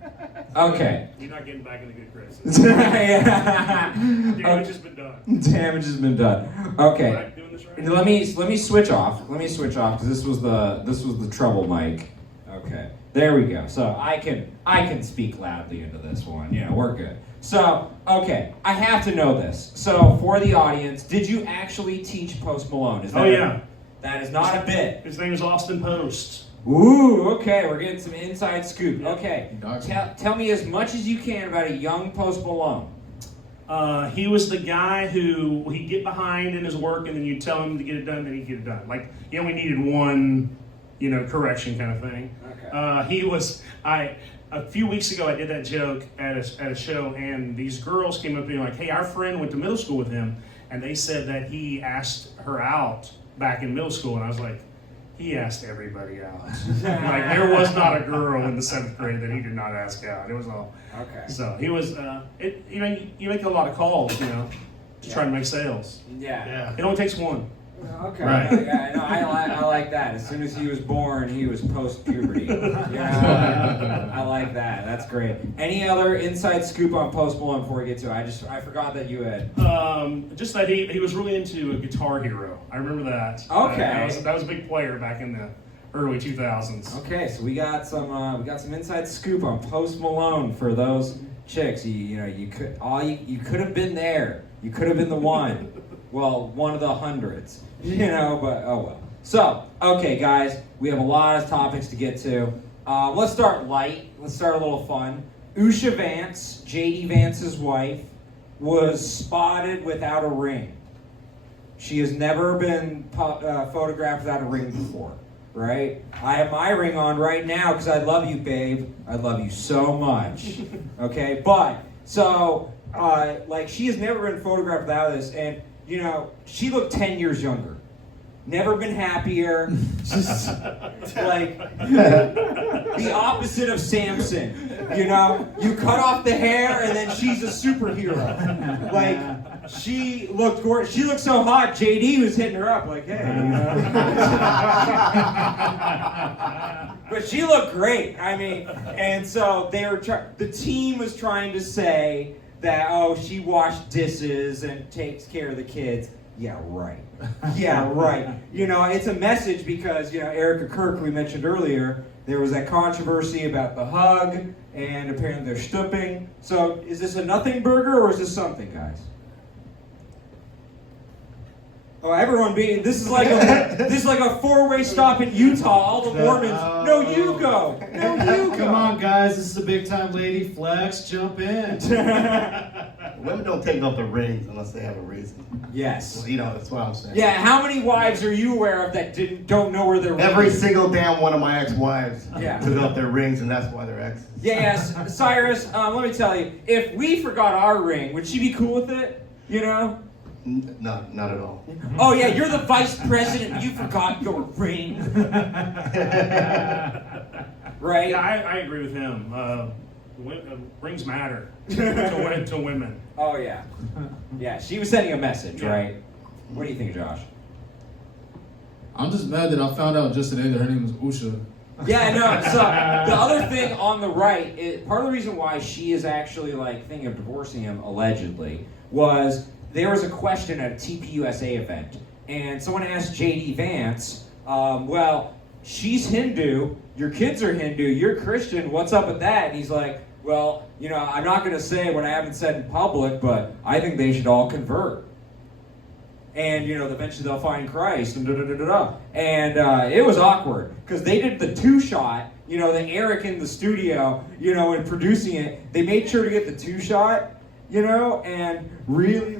Okay. You're not getting back in the good graces. Damage has been done. Damage has been done. Okay. Right, doing this right? Let me switch off. because this was the trouble mic. Okay. There we go. So I can speak loudly into this one. Yeah, we're good. So, okay, I have to know this. So for the audience, did you actually teach Post Malone? Yeah. That is not a bit. His name is Austin Post. Ooh, okay, we're getting some inside scoop. Okay, tell me as much as you can about a young Post Malone. He was the guy who he'd get behind in his work, and then you'd tell him to get it done, then he'd get it done. Like, he only needed one correction kind of thing. Okay. A few weeks ago, I did that joke at a show, and these girls came up to me like, hey, our friend went to middle school with him, and they said that he asked her out back in middle school, and I was like, he asked everybody out. Like, there was not a girl in the 7th grade that he did not ask out. It was all. Okay. So he was, you make a lot of calls, to try to make sales. Yeah. It only takes one. Okay. Right. Yeah, no, I like that. As soon as he was born, he was post-puberty. I like that. That's great. Any other inside scoop on Post Malone before we get to it? I forgot that you had. Just that he was really into a Guitar Hero. I remember that. Okay. That was a big player back in the early 2000s. Okay, so we got some inside scoop on Post Malone for those chicks. You could have been there. You could have been the one. Well, one of the hundreds. But oh well. So, okay, guys, we have a lot of topics to get to. Let's start light. Let's start a little fun. Usha Vance, J.D. Vance's wife, was spotted without a ring. She has never been photographed without a ring before, right? I have my ring on right now because I love you, babe. I love you so much. Okay, but so she has never been photographed without this, and she looked 10 years younger. Never been happier. Just like the opposite of Samson. You cut off the hair and then she's a superhero. Like, she looked gorgeous. She looked so hot, JD was hitting her up like, hey, But she looked great. And so the team was trying to say that, she washed dishes and takes care of the kids. Yeah, right. Yeah, right. It's a message because, Erica Kirk, we mentioned earlier, there was that controversy about the hug, and apparently they're stooping. So is this a nothing burger or is this something, guys? Oh, everyone this is like a four-way stop in Utah. All the Mormons. No, you go. No, you go. Come on, guys. This is a big-time lady flex. Jump in. Women don't take off their rings unless they have a reason. Yes. Well, that's what I'm saying. Yeah. How many wives are you aware of that don't know where their ring Every is? single damn one of my ex-wives Yeah. took off their rings, and that's why they're exes. Yes, Cyrus. Let me tell you. If we forgot our ring, would she be cool with it? No, not at all. Oh yeah, you're the vice president. You forgot your ring. Right? Yeah, I agree with him. Rings matter to women. Oh yeah. Yeah, she was sending a message, right? What do you think, Josh? I'm just mad that I found out just today that her name is Usha. Yeah, no. So the other thing on the right, part of the reason why she is actually thinking of divorcing him allegedly was there was a question at a TPUSA event, and someone asked J.D. Vance, well, she's Hindu, your kids are Hindu, you're Christian, what's up with that? And he's like, well, I'm not going to say what I haven't said in public, but I think they should all convert. And, eventually they'll find Christ, and da-da-da-da-da. And it was awkward, because they did the two-shot, the Eric in the studio, and producing it, they made sure to get the two-shot, and really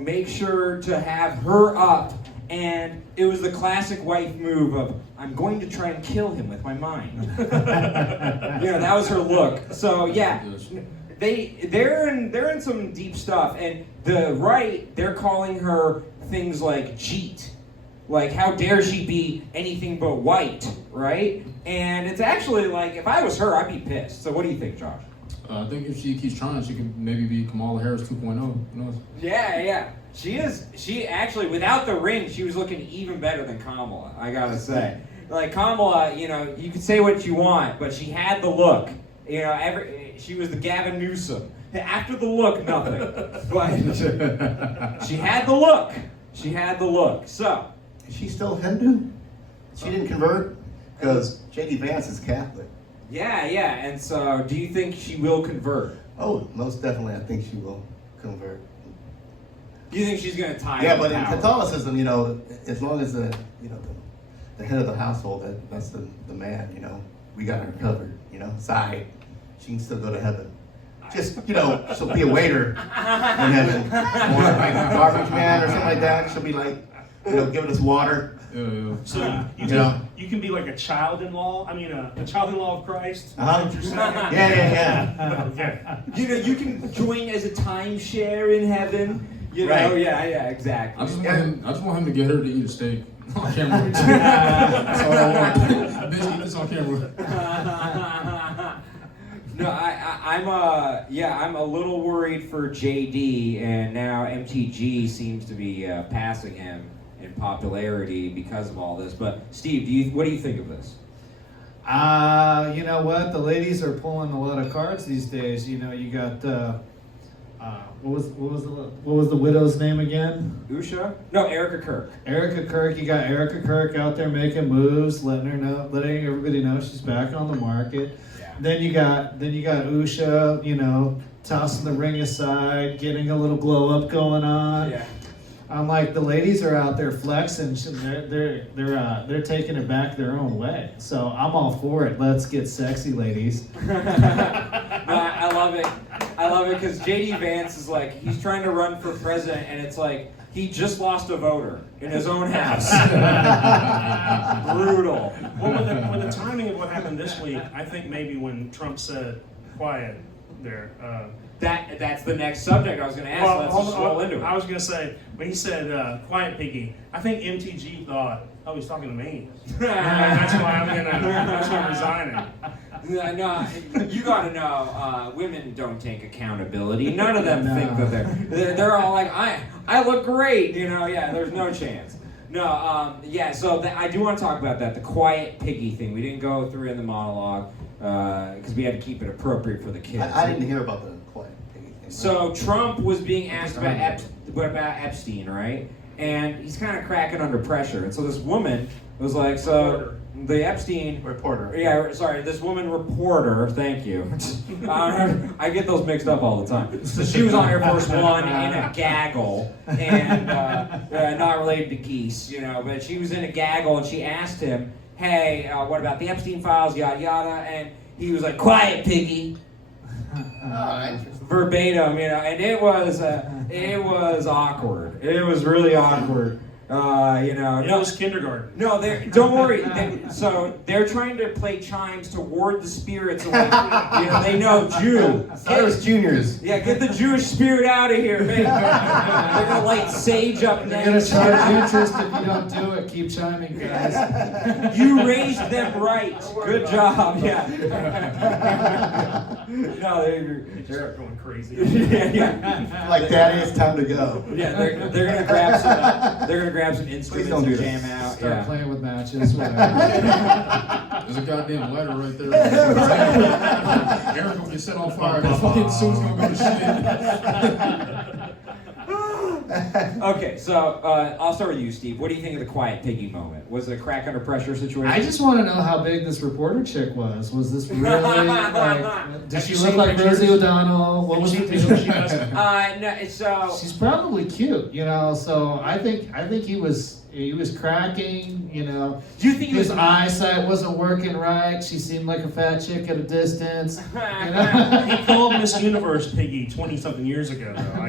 make sure to have her up. And it was the classic wife move of, I'm going to try and kill him with my mind. That was her look. So yeah, they're in some deep stuff. And the right, they're calling her things like cheat. Like, how dare she be anything but white, right? And it's actually if I was her, I'd be pissed. So what do you think, Josh? I think if she keeps trying, she can maybe be Kamala Harris 2.0. Who knows? Yeah. She actually, without the ring, she was looking even better than Kamala, I gotta say. Kamala, you can say what you want, but she had the look. She was the Gavin Newsom. After the look, nothing. But she had the look. She had the look. So. Is she still Hindu? She didn't convert? Because J.D. Vance is Catholic. Yeah. And so, do you think she will convert? Oh, most definitely, I think she will convert. Do you think she's going to tie Yeah, up but in power? Catholicism, as long as the head of the household, that's the man, we got her covered, side. She can still go to heaven. Just, she'll be a waiter in heaven. Or a garbage man or something like that. She'll be giving us water. Yeah. So you can be like a child-in-law. I mean, a child-in-law of Christ. Uh-huh. What you're saying? Yeah. Yeah. You know, you can join as a timeshare in heaven. You know, Right. yeah, exactly. I just want him to get her to eat a steak on camera. That's all I want. Bitch, eat this on camera. No, I'm a little worried for JD, and now MTG seems to be passing him in popularity because of all this. But Steve, what do you think of this? You know what? The ladies are pulling a lot of cards these days. You know, you got what was the widow's name again? Usha? No, Erica Kirk. Erica Kirk. You got Erica Kirk out there making moves, letting everybody know she's back on the market. Yeah. Then you got Usha, you know, tossing the ring aside, getting a little glow up going on. Yeah. I'm like, the ladies are out there flexing. They're taking it back their own way. So I'm all for it. Let's get sexy, ladies. No, I love it. I love it because JD Vance is like, he's trying to run for president, and it's like he just lost a voter in his own house. Brutal. Well, with the timing of what happened this week, I think maybe when Trump said quiet there. That's the next subject I was going to ask. Let's just roll into it. I was going to say, when he said quiet piggy, I think MTG thought, oh, he's talking to me. That's why I'm resigning. No, you got to know, women don't take accountability. None of them think that they're all like, I look great, you know. Yeah, there's no chance. No, yeah. So I do want to talk about that, the quiet piggy thing. We didn't go through in the monologue because we had to keep it appropriate for the kids. I didn't hear about the quiet piggy thing. So Trump was being asked about Epstein, right? And he's kind of cracking under pressure. And so this woman was like, so the Epstein reporter. Yeah, sorry, this woman reporter. Thank you. I get those mixed up all the time. So she was on Air Force One in a gaggle, and not related to geese, you know. But she was in a gaggle, and she asked him, "Hey, what about the Epstein files? Yada yada." And he was like, "Quiet, piggy." Verbatim, you know, and it was awkward. It was really awkward. You know, it was kindergarten. No, don't worry. They're trying to play chimes to ward the spirits away. You know, they know Jew. Those juniors. Yeah, get the Jewish spirit out of here, man. They're gonna light sage up They're gonna next. charge interest if you don't do it. Keep chiming, guys. You raised them right. Good job. Yeah. No, they're going crazy. Yeah. Like, Daddy, it's time to go. Yeah, they're gonna grab some. They're gonna grab some instruments don't do and this. jam out. Start playing with matches. Whatever. There's a goddamn lighter right there. Eric gonna get set on fire. That fucking suit's gonna go to shit. Okay, so I'll start with you, Steve. What do you think of the quiet piggy moment? Was it a crack under pressure situation? I just want to know how big this reporter chick was. Was this really like? Did she look like Rosie O'Donnell? What was she? No, so She's probably cute, you know. So I think he was cracking, you know. Do you think his eyesight wasn't working right? She seemed like a fat chick at a distance. You know? He called Miss Universe Piggy 20-something years ago, though.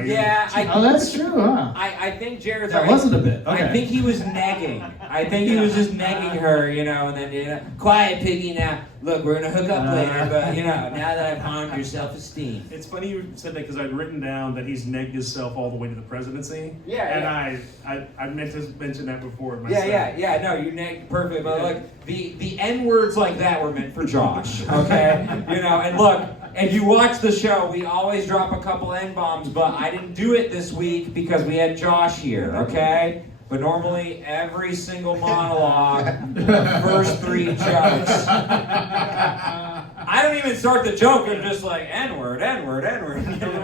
Oh, that's true, huh? I think Jared's That right. wasn't a bit. Okay. I think he was negging. I think he was just negging her, you know, and then, you know, quiet piggy now. Look, we're going to hook up later, but, you know, now that I've harmed your self-esteem. It's funny you said that because I'd written down that he's negged himself all the way to the presidency. Yeah, and yeah. I meant to mention that before myself. Yeah. No, you negged perfect. But look, the N words like that were meant for Josh. Okay, you know. And look, if you watch the show, we always drop a couple N bombs, but I didn't do it this week because we had Josh here. Okay. But normally, every single monologue, first 3 jokes. I don't even start the joke. I'm just like, N-word. Give him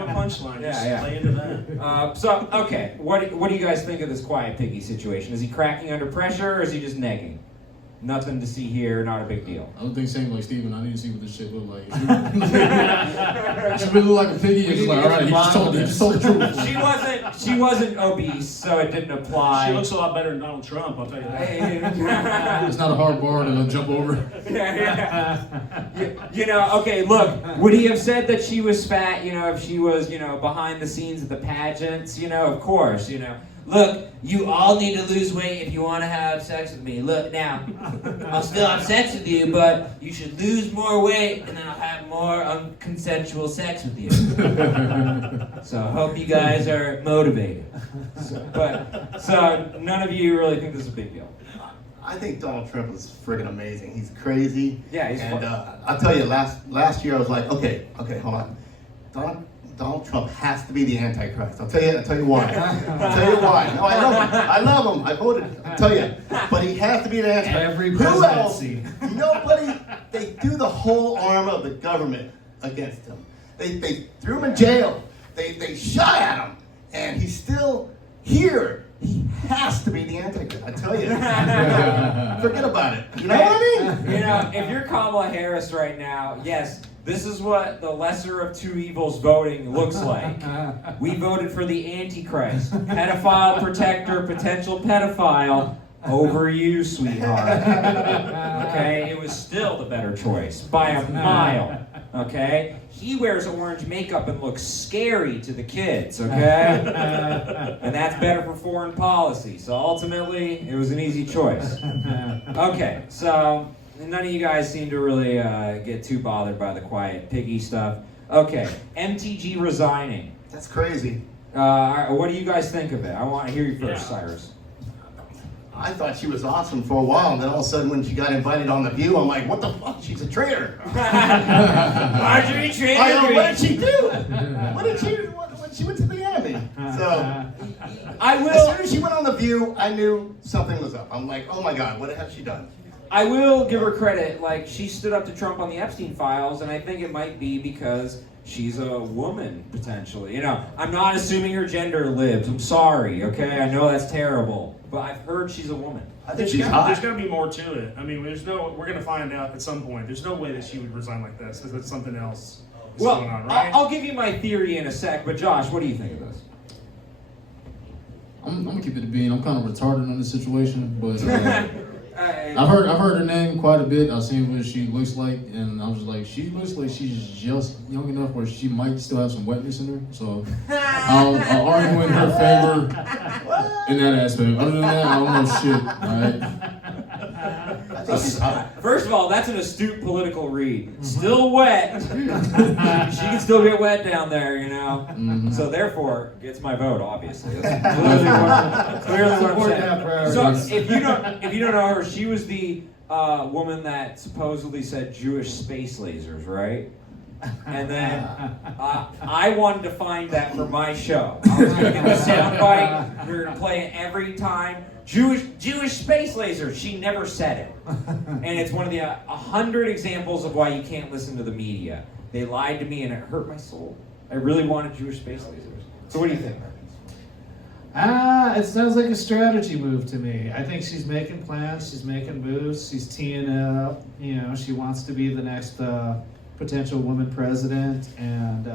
a punchline. Yeah, Just yeah. lay into that. So, okay, what do you guys think of this quiet piggy situation? Is he cracking under pressure, or is he just negging? Nothing to see here, not a big deal. I don't think same like Steven. I need to see what this shit look like. She really look like a piggy. It's like, all right, he just told the truth. She wasn't obese, so it didn't apply. She looks a lot better than Donald Trump, I'll tell you that. It's not a hard bar to jump over. You know, okay, look, would he have said that she was fat, you know, if she was, you know, behind the scenes of the pageants? You know, of course, you know. Look, you all need to lose weight if you want to have sex with me. Look, now, I'll still have sex with you, but you should lose more weight, and then I'll have more unconsensual sex with you. So I hope you guys are motivated. So none of you really think this is a big deal? I think Donald Trump is friggin' amazing. He's crazy. Yeah, he's and fun. I'll tell you, last year I was like, okay, hold on. Donald Trump has to be the Antichrist. I'll tell you why. I'll tell you why. No, I love him. I voted. I'll tell you. But he has to be the Antichrist. Every Who else? presidency. Nobody. They do the whole arm of the government against him. They threw him in jail. They shot at him, and he's still here. He has to be the Antichrist. I tell you. Forget about it. You know what I mean? You know, if you're Kamala Harris right now, yes, this is what the lesser of two evils voting looks like. We voted for the Antichrist, pedophile protector, potential pedophile, over you, sweetheart. Okay, it was still the better choice by a mile. Okay, he wears orange makeup and looks scary to the kids. Okay, and that's better for foreign policy. So ultimately, it was an easy choice. Okay, so. None of you guys seem to really get too bothered by the quiet piggy stuff. Okay, MTG resigning. That's crazy. What do you guys think of it? I want to hear you first, Cyrus. I thought she was awesome for a while, and then all of a sudden when she got invited on The View, I'm like, what the fuck? She's a traitor. Marjorie Traitor Greene. What did she do? When she went to the enemy? So, as soon as she went on The View, I knew something was up. I'm like, oh my God, what has she done? I will give her credit. Like, she stood up to Trump on the Epstein files, and I think it might be because she's a woman, potentially. You know, I'm not assuming her gender libs. I'm sorry, okay? I know that's terrible. But I've heard she's a woman. I think she's hot. There's got to be more to it. I mean, we're going to find out at some point. There's no way that she would resign like this, because that's something else going on, right? I'll give you my theory in a sec, but Josh, what do you think of this? I'm gonna keep it a bean. I'm kind of retarded on this situation, but I've heard her name quite a bit. I've seen what she looks like, and I was like, she looks like she's just young enough where she might still have some wetness in her. So I'll argue in her favor in that aspect. Other than that, I don't know shit. All right. First of all, that's an astute political read. Still wet. She can still get wet down there, you know. Mm-hmm. So therefore, gets my vote. Obviously, that's clearly what I'm saying. So if you don't know her, she was the woman that supposedly said Jewish space lasers, right? And then I wanted to find that for my show. I was going to get the soundbite. We were going to play it every time. Jewish space lasers. She never said it. And it's one of the 100 examples of why you can't listen to the media. They lied to me and it hurt my soul. I really wanted Jewish space lasers. So what do you think? It sounds like a strategy move to me. I think she's making plans, she's making moves, she's teeing it up. You know, she wants to be the next potential woman president, and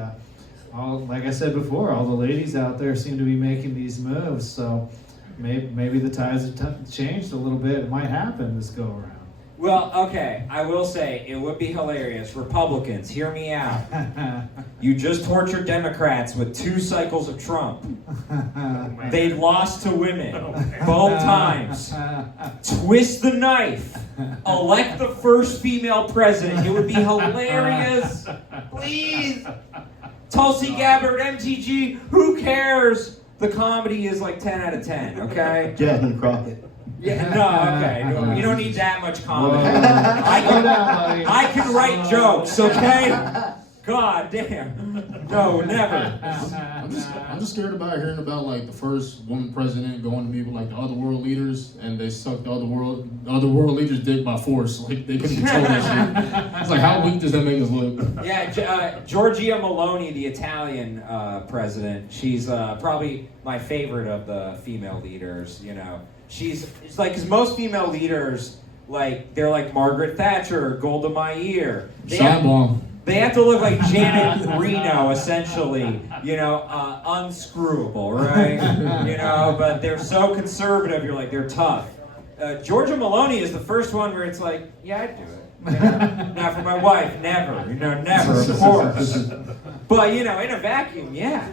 like I said before, all the ladies out there seem to be making these moves. So maybe the tides have changed a little bit. It might happen this go around. Well, okay, I will say it would be hilarious. Republicans, hear me out. You just tortured Democrats with 2 cycles of Trump. They lost to women both times. Twist the knife. Elect the first female president. It would be hilarious. Please. Tulsi Gabbard, MTG, who cares? The comedy is like 10 out of 10, okay? Jasmine Crockett. Yeah, no, okay. No, you don't need that much comedy. I can write jokes, okay? God damn. No, never. I'm just scared about hearing about like the first woman president going to meet with like the other world leaders, and they sucked the other world leaders' dick by force. Like they couldn't control that shit. It's like, how weak does that make us look? Yeah, Giorgia Meloni, the Italian president, she's probably my favorite of the female leaders. You know, it's like, because most female leaders, like, they're like Margaret Thatcher or Golda Meir. They have to look like Janet Reno, essentially, you know, unscrewable, right? You know, but they're so conservative, you're like, they're tough. Giorgia Meloni is the first one where it's like, yeah, I'd do it. You know? Now, for my wife, never, you know, never, of course. But in a vacuum, yeah.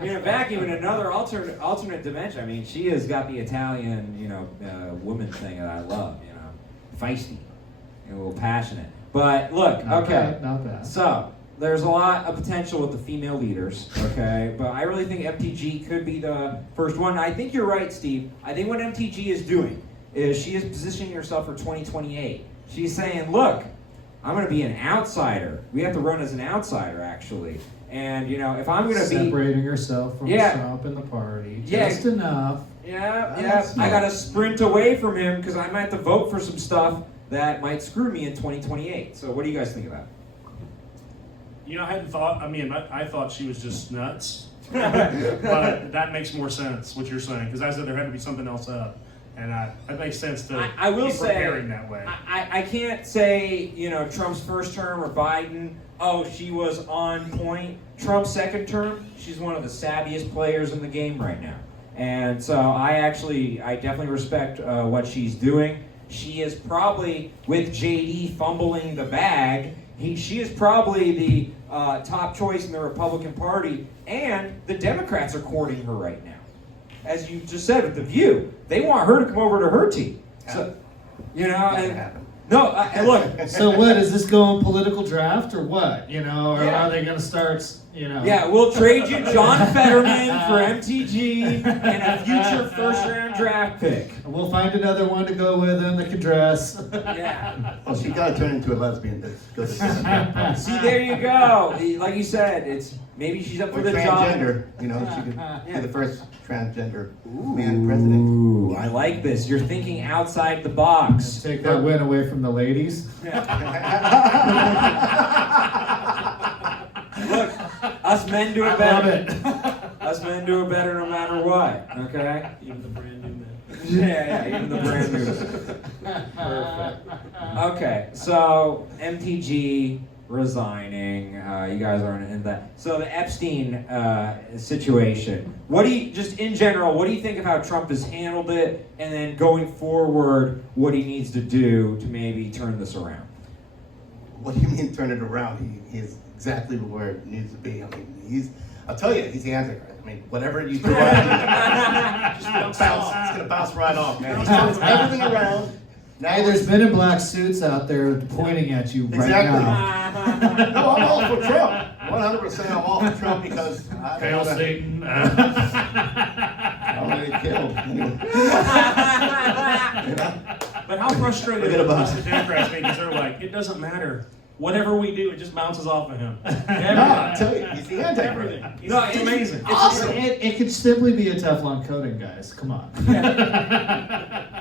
In a vacuum, in another alternate dimension. I mean, she has got the Italian, woman thing that I love. Feisty, a little passionate. But look, okay. Not bad. So there's a lot of potential with the female leaders. Okay, but I really think MTG could be the first one. I think you're right, Steve. I think what MTG is doing is she is positioning herself for 2028. She's saying, look, I'm going to be an outsider. We have to run as an outsider, actually. And, if I'm going to be... Separating herself from Trump and the party. Just enough. Yeah. I got to sprint away from him because I might have to vote for some stuff that might screw me in 2028. So what do you guys think of that? I hadn't thought, I thought she was just nuts. But that makes more sense, what you're saying, because I said there had to be something else up. And that makes sense to I will be say, preparing that way. I can't say, Trump's first term or Biden, she was on point. Trump's second term, she's one of the savviest players in the game right now. And so I definitely respect what she's doing. She is probably, with JD fumbling the bag, she is probably the top choice in the Republican Party, and the Democrats are courting her right now. As you just said with The View, they want her to come over to her team. So, look. So what, is this going political draft or what? Or are they going to start, Yeah, we'll trade you John Fetterman for MTG and a future first-round draft pick. We'll find another one to go with him that can dress. Yeah. Well, she got to turn into a lesbian. See, there you go. Like you said, maybe she's up for Or the transgender. job. She could be the first transgender man president. Ooh, I like this. You're thinking outside the box. Take that win away from the ladies. Look, us men do it I better. love it. Us men do it better no matter what. Okay. Even the brand new man. Yeah, even the brand new. Perfect. Okay, so MTG resigning. You guys aren't in that. So the Epstein situation. What do you, just in general, what do you think of how Trump has handled it, and then going forward, what he needs to do to maybe turn this around? What do you mean turn it around? He's exactly where it needs to be. I'll tell you, he's the Antichrist. Whatever you throw at him, it's gonna bounce right off, man. He turns everything around. Now Hey, there's men in black suits out there pointing at you right Exactly. now. No, I'm all for Trump. 100% I'm all for Trump because I Hail wanna- Satan. I want to get killed. Anyway. But how frustrated Forget about does the Democrats make? Because they're like, it doesn't matter. Whatever we do, it just bounces off of him. No, I tell you, he's the Antichrist. Everything. No, It's amazing. Awesome. It could simply be a Teflon coating, guys. Come on.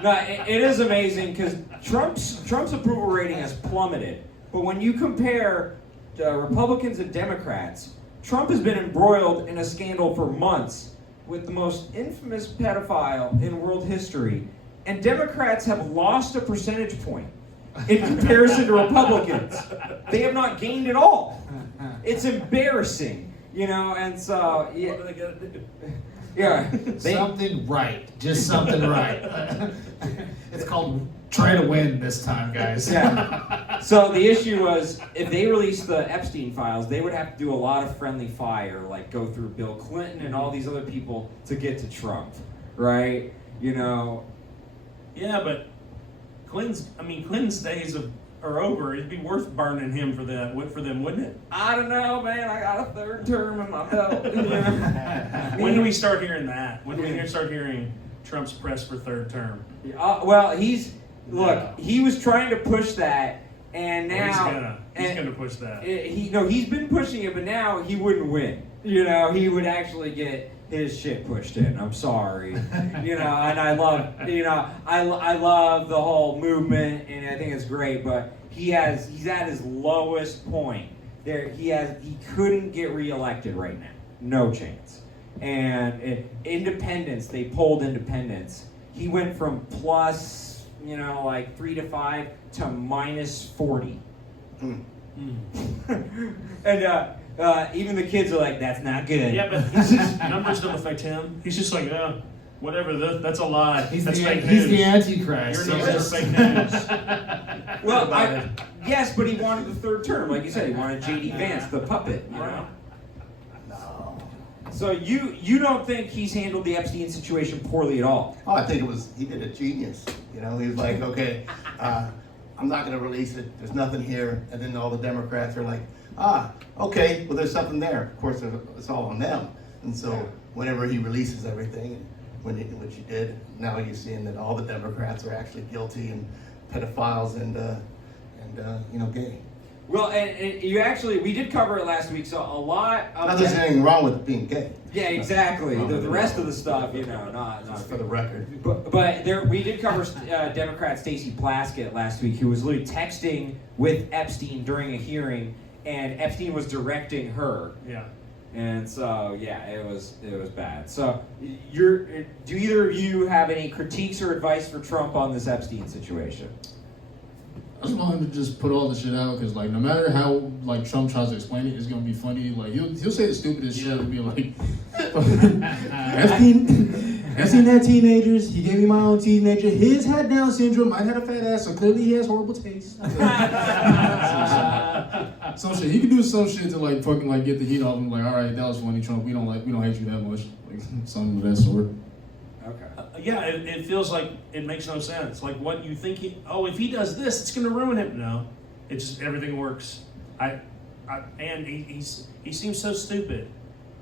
No, it is amazing because Trump's approval rating has plummeted. But when you compare Republicans and Democrats, Trump has been embroiled in a scandal for months with the most infamous pedophile in world history, and Democrats have lost a percentage point in comparison to Republicans. They have not gained at all. It's embarrassing, and so yeah. What do they gotta do? Yeah, Something right. Just something right. It's called try to win this time, guys. Yeah. So the issue was, if they released the Epstein files, they would have to do a lot of friendly fire, like go through Bill Clinton and all these other people to get to Trump, right? Yeah, but Clinton's days are over. It'd be worth burning him for them, wouldn't it? I don't know, man. I got a third term in my belt. When do we start hearing that? When do we start hearing Trump's press for third term? Well, he was trying to push that, and now he's gonna push that. He's been pushing it, but now he wouldn't win. He would actually get his shit pushed in. I'm sorry. And I love, I love the whole movement, and I think it's great, but he's at his lowest point. He couldn't get reelected right now. No chance. And independents, they polled independents. He went from plus, 3 to 5 to minus 40. And even the kids are like, that's not good. Yeah, but numbers don't affect him. He's just like, Whatever, that's a lie. He's That's the fake he's news. the Antichrist. Your He news just- are fake news. Well, yes, but he wanted the third term, like you said. He wanted J.D. Vance, the puppet. You know? Right. No. So you don't think he's handled the Epstein situation poorly at all? Oh, I think he did a genius. You know, he was like, okay, I'm not going to release it. There's nothing here. And then all the Democrats are like, okay, well, there's something there. Of course, it's all on them. And so whenever he releases everything, which he did, now you're seeing that all the Democrats are actually guilty and pedophiles and gay. Well, and we did cover it last week, so a lot of Not there's anything wrong with being gay. Yeah, exactly. The rest of the stuff, not Just for the record. But we did cover Democrat Stacey Plaskett last week, who was literally texting with Epstein during a hearing, and Epstein was directing her. Yeah. And so it was bad. So do either of you have any critiques or advice for Trump on this Epstein situation? I just want him to just put all the shit out, because like no matter how like Trump tries to explain it, it's gonna be funny. Like he'll say the stupidest shit and be like, Epstein had teenagers. He gave me my own teenager. His had Down syndrome. Mine had a fat ass, so clearly he has horrible taste. Some shit. He can do some shit to like fucking like get the heat off him. Like, all right, that was funny, Trump. We don't hate you that much. Like something of that sort. Okay. It feels like it makes no sense. Like what you think if he does this, it's going to ruin him. No, it's just everything works. And he seems so stupid,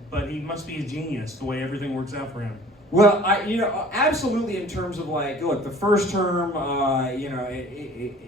but he must be a genius the way everything works out for him. Well, absolutely. In terms of like, look, the first term, he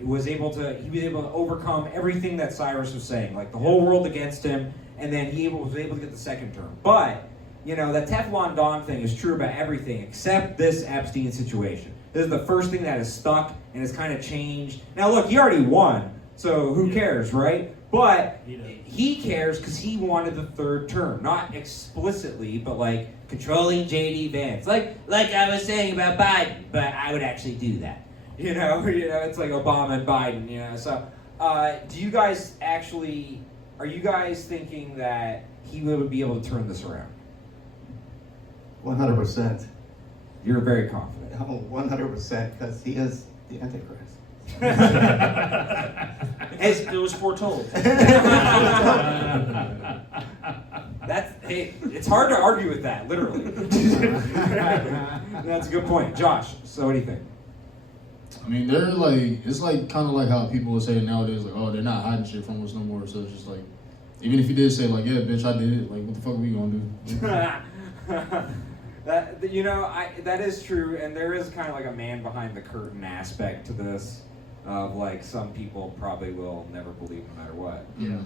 was able to overcome everything that Cyrus was saying, like the whole world against him, and then he was able to get the second term. But that Teflon Don thing is true about everything except this Epstein situation. This is the first thing that has stuck and has kind of changed. Now, look, he already won, so who cares, right? But he cares because he wanted the third term, not explicitly, but like controlling J.D. Vance, like I was saying about Biden. But I would actually do that, It's like Obama and Biden, So, do you guys are you guys thinking that he would be able to turn this around? 100%. You're very confident. 100%, because he is the Antichrist. It was foretold. It's hard to argue with that, literally. That's a good point. Josh, so what do you think? I mean, it's like kind of like how people will say nowadays, like, oh, they're not hiding shit from us no more. So it's just like, even if you did say like, yeah, bitch, I did it, like, what the fuck are we gonna do? That is true, and there is kind of like a man behind the curtain aspect to this, of like some people probably will never believe no matter what. Yeah.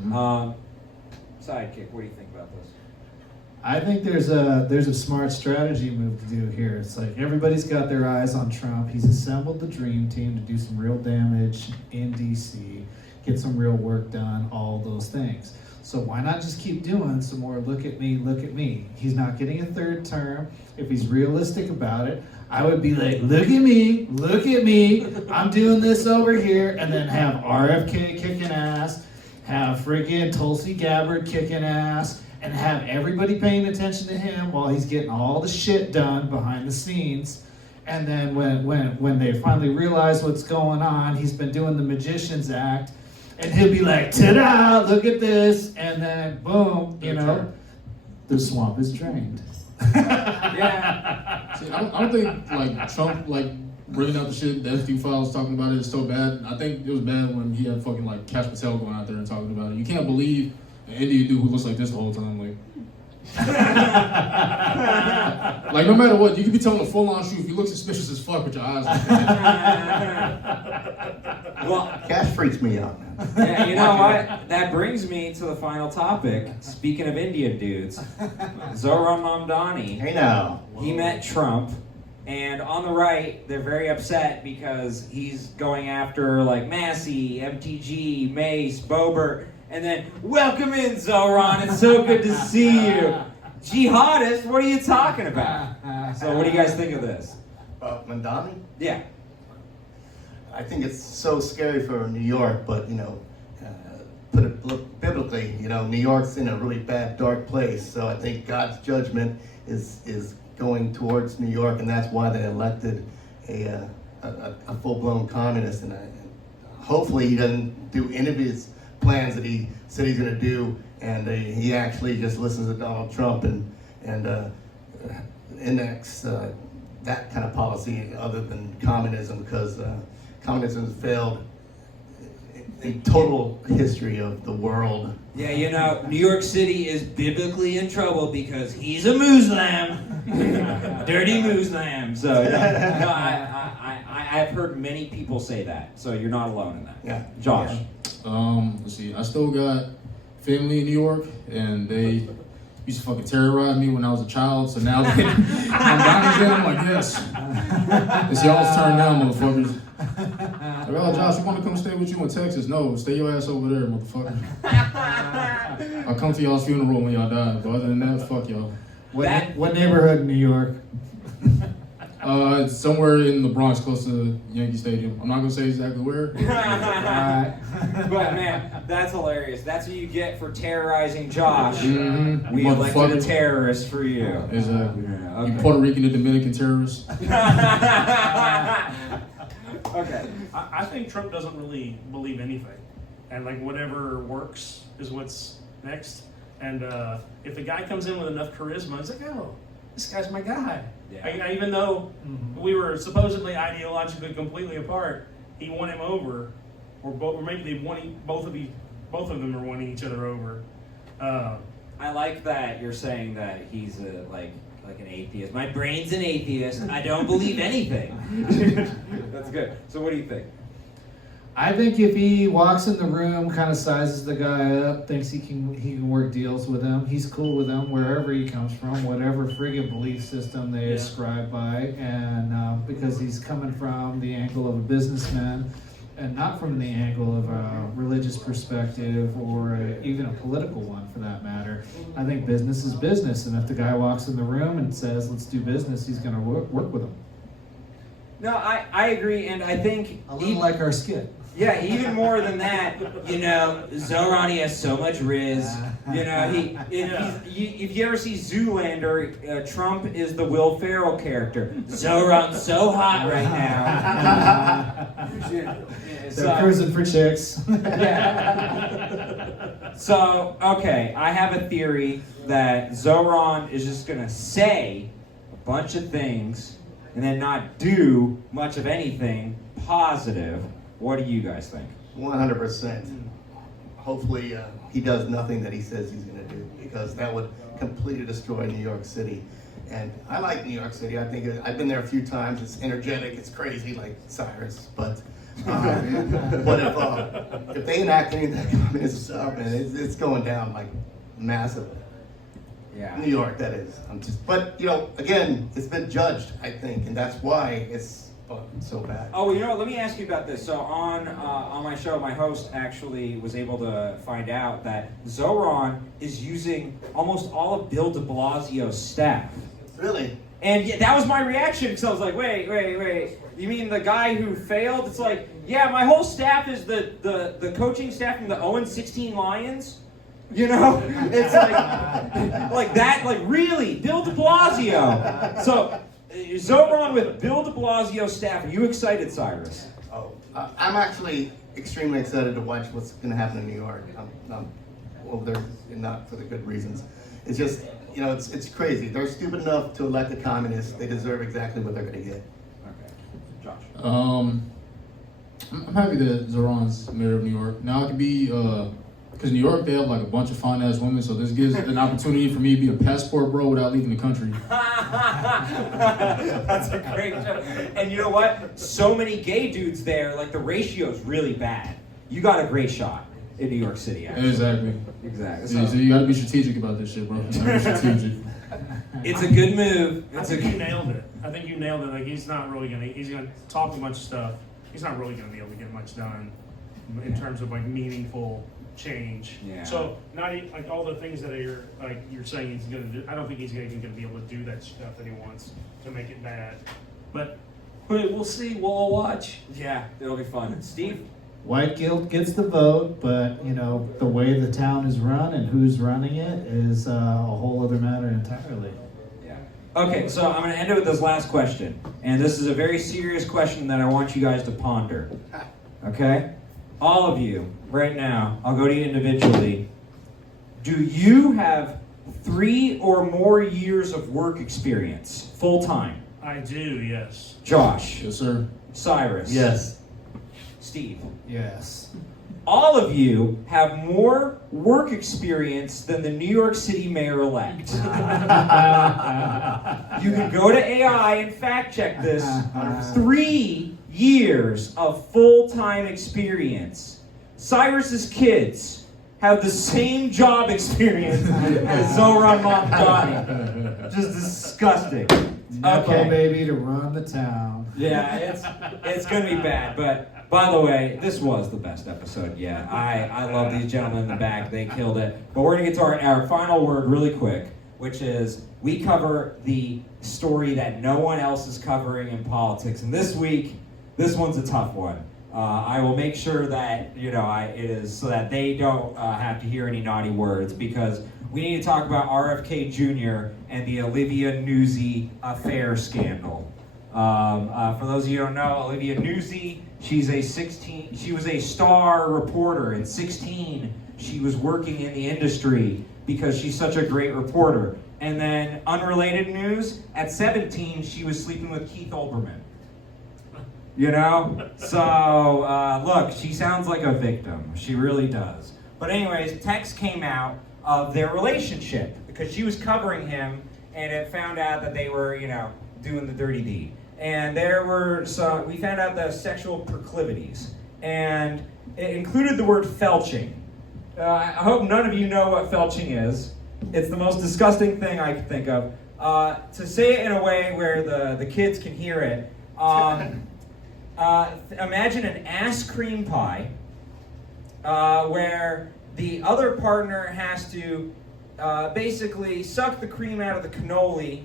Sidekick, what do you think about this? I think there's a smart strategy move to do here. It's like everybody's got their eyes on Trump. He's assembled the dream team to do some real damage in DC, get some real work done, all those things. So why not just keep doing some more look at me, look at me? He's not getting a third term. If he's realistic about it, I would be like, look at me, I'm doing this over here, and then have RFK kicking ass, have friggin' Tulsi Gabbard kicking ass, and have everybody paying attention to him while he's getting all the shit done behind the scenes. And then when they finally realize what's going on, he's been doing the magician's act, and he'll be like, ta-da, look at this, and then boom, the swamp is drained. Yeah. See, I don't think like Trump like bringing out the shit, the Epstein files, talking about it is so bad. I think it was bad when he had fucking like Cash Patel going out there and talking about it. You can't believe an Indian dude who looks like this the whole time, like. Like no matter what, you could be telling a full-on truth. If you look suspicious as fuck with your eyes. Well, Cash freaks me out, man. yeah, you know what? That brings me to the final topic. Speaking of Indian dudes, Zohran Mamdani. Hey now. He met Trump, and on the right, they're very upset because he's going after like Massey, MTG, Mace, Boebert, and then welcome in, Zohran. It's so good to see you. Jihadist, what are you talking about? So, what do you guys think of this? Mamdani? Yeah. I think it's so scary for New York, but put it biblically, New York's in a really bad, dark place. So I think God's judgment is going towards New York, and that's why they elected a full-blown communist. And hopefully he doesn't do any of his plans that he said he's going to do, and he actually just listens to Donald Trump and enacts that kind of policy other than communism, because communism has failed in total history of the world. Yeah, you know, New York City is biblically in trouble because he's a Muslim. Dirty Muslim. So, yeah. No, I've heard many people say that, so you're not alone in that. Yeah. Josh. Yeah. Let's see. I still got family in New York, and they used to fucking terrorize me when I was a child. So now that I'm down again, I'm like, yes, it's y'all's turn now, motherfuckers. Like, oh, Josh, we want to come stay with you in Texas. No, stay your ass over there, motherfucker. I'll come to y'all's funeral when y'all die. But other than that, fuck y'all. What neighborhood in New York? It's somewhere in the Bronx, close to Yankee Stadium. I'm not gonna say exactly where. But man, that's hilarious. That's what you get for terrorizing Josh. Mm-hmm. We elected a terrorist for you. Exactly. Yeah, okay. You Puerto Rican and Dominican terrorists. Okay. I think Trump doesn't really believe anything, and like whatever works is what's next. And if the guy comes in with enough charisma, it's like, oh, this guy's my guy. Yeah. Even though we were supposedly ideologically completely apart, he won him over, or maybe they won both of them are winning each other over. I like that you're saying that he's like an atheist. My brain's an atheist. I don't believe anything. That's good. So what do you think? I think if he walks in the room, kind of sizes the guy up, thinks he can work deals with him, he's cool with him wherever he comes from, whatever friggin' belief system they ascribe by, and because he's coming from the angle of a businessman and not from the angle of a religious perspective or even a political one for that matter. I think business is business, and if the guy walks in the room and says, let's do business, he's going to work with him. No, I agree, and I think A little like our skit. Yeah, even more than that, you know, Zoran, he has so much riz. You know, if you ever see Zoolander, Trump is the Will Ferrell character. Zoran's so hot right now. They're cruising for chicks. Yeah. So, okay, I have a theory that Zoran is just going to say a bunch of things and then not do much of anything positive. What do you guys think? 100%. Hopefully he does nothing that he says he's going to do, because that would completely destroy New York City. And I like New York City. I think I've been there a few times. It's energetic. It's crazy, like Cyrus. But if they enact any of that communist stuff, man, it's going down like massive. Yeah. New York, that is. But you know, again, it's been judged, I think, and that's why it's so bad. Oh, you know what? Let me ask you about this. So on my show, my host actually was able to find out that Zoran is using almost all of Bill de Blasio's staff. Really? And yeah, that was my reaction, because I was like, wait. You mean the guy who failed? It's like, yeah, my whole staff is the coaching staff from the Owens 16 Lions. You know? It's like that, like really, Bill de Blasio. So Zoran with Bill de Blasio's staff. Are you excited, Cyrus? Oh, I'm actually extremely excited to watch what's going to happen in New York. I'm over there, and not for the good reasons. It's just, you know, it's crazy. They're stupid enough to elect a communist. They deserve exactly what they're going to get. Okay. Josh. I'm happy that Zoran's mayor of New York. Now it could be, because New York, they have like a bunch of fine ass women, so this gives an opportunity for me to be a passport bro without leaving the country. That's a great joke. And you know what? So many gay dudes there, like the ratio's really bad. You got a great shot in New York City, actually. Exactly. Exactly. So you gotta be strategic about this shit, bro. You gotta be strategic. It's a good move. I think you nailed it. Like he's gonna talk a bunch of stuff. He's not really gonna be able to get much done in terms of like meaningful change. Yeah. So like all the things that you're saying he's gonna do. I don't think he's even gonna be able to do that stuff that he wants to make it bad. But we'll see. We'll all watch. Yeah, it'll be fun. Steve? White guilt gets the vote, but you know the way the town is run and who's running it is a whole other matter entirely. Yeah. Okay, so I'm going to end it with this last question. And this is a very serious question that I want you guys to ponder. Okay? All of you, right now, I'll go to you individually. Do you have 3 or more years of work experience, full-time? I do, yes. Josh. Yes, sir. Cyrus. Yes. Steve. Yes. All of you have more work experience than the New York City mayor-elect. You can go to AI and fact-check this. 3 years of full-time experience. Cyrus's kids have the same job experience as Zoran Mamdani. Just disgusting. Nepo baby to run the town. Yeah, it's gonna be bad, but by the way, this was the best episode yet. I love these gentlemen in the back, they killed it. But we're gonna get to our final word really quick, which is we cover the story that no one else is covering in politics. And this week, this one's a tough one. I will make sure that, it is so that they don't have to hear any naughty words, because we need to talk about RFK Jr. and the Olivia Newsy affair scandal. For those of you who don't know, Olivia Newsy, she was a star reporter. At 16, she was working in the industry because she's such a great reporter. And then, unrelated news, at 17, she was sleeping with Keith Olbermann. So, look, she sounds like a victim. She really does. But anyways, text came out of their relationship because she was covering him, and it found out that they were, doing the dirty deed. And we found out the sexual proclivities. And it included the word felching. I hope none of you know what felching is. It's the most disgusting thing I can think of. To say it in a way where the kids can hear it, imagine an ass cream pie where the other partner has to basically suck the cream out of the cannoli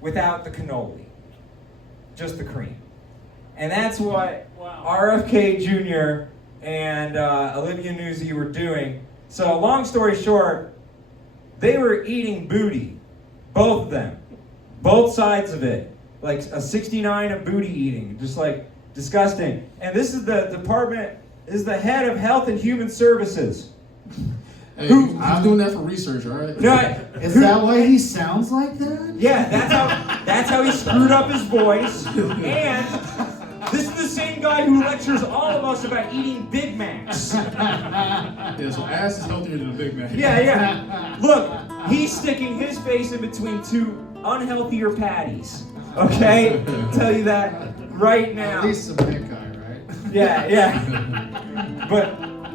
without the cannoli. Just the cream. And that's what RFK Jr. and Olivia Newsy were doing. So long story short, they were eating booty. Both of them. Both sides of it. Like a 69 of booty eating. Just like disgusting. And this is the head of Health and Human Services. Hey, I'm doing that for research, all right? No, Is that why he sounds like that? Yeah, that's how he screwed up his voice. And this is the same guy who lectures all of us about eating Big Macs. Yeah, so ass is healthier than a Big Mac. Yeah. Look, he's sticking his face in between 2 unhealthier patties. Okay? Tell you that right now. At least some big guy, right? Yeah.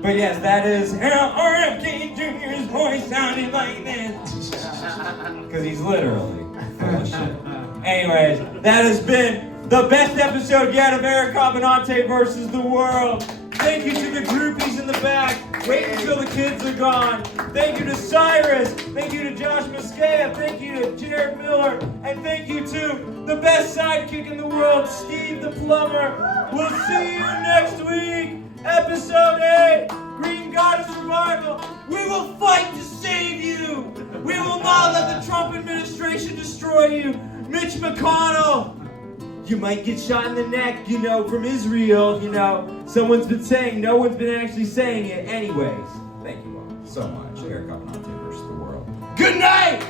But yes, that is how RFK Jr.'s voice sounded like this. Because he's literally full of shit. Anyways, that has been the best episode yet of Eric Abbenante versus the world. Thank you to the groupies in the back. Wait until the kids are gone. Thank you to Cyrus. Thank you to Josh Mosquea. Thank you to Jared Miller. And thank you to the best sidekick in the world, Steve the plumber. We'll see you next week. Episode 8, Green Goddess Survival. We will fight to save you. We will not let the Trump administration destroy you. Mitch McConnell. You might get shot in the neck, from Israel, Someone's been saying, no one's been actually saying it. Anyways, thank you all so much. Eric Abbenante versus the world. Good night!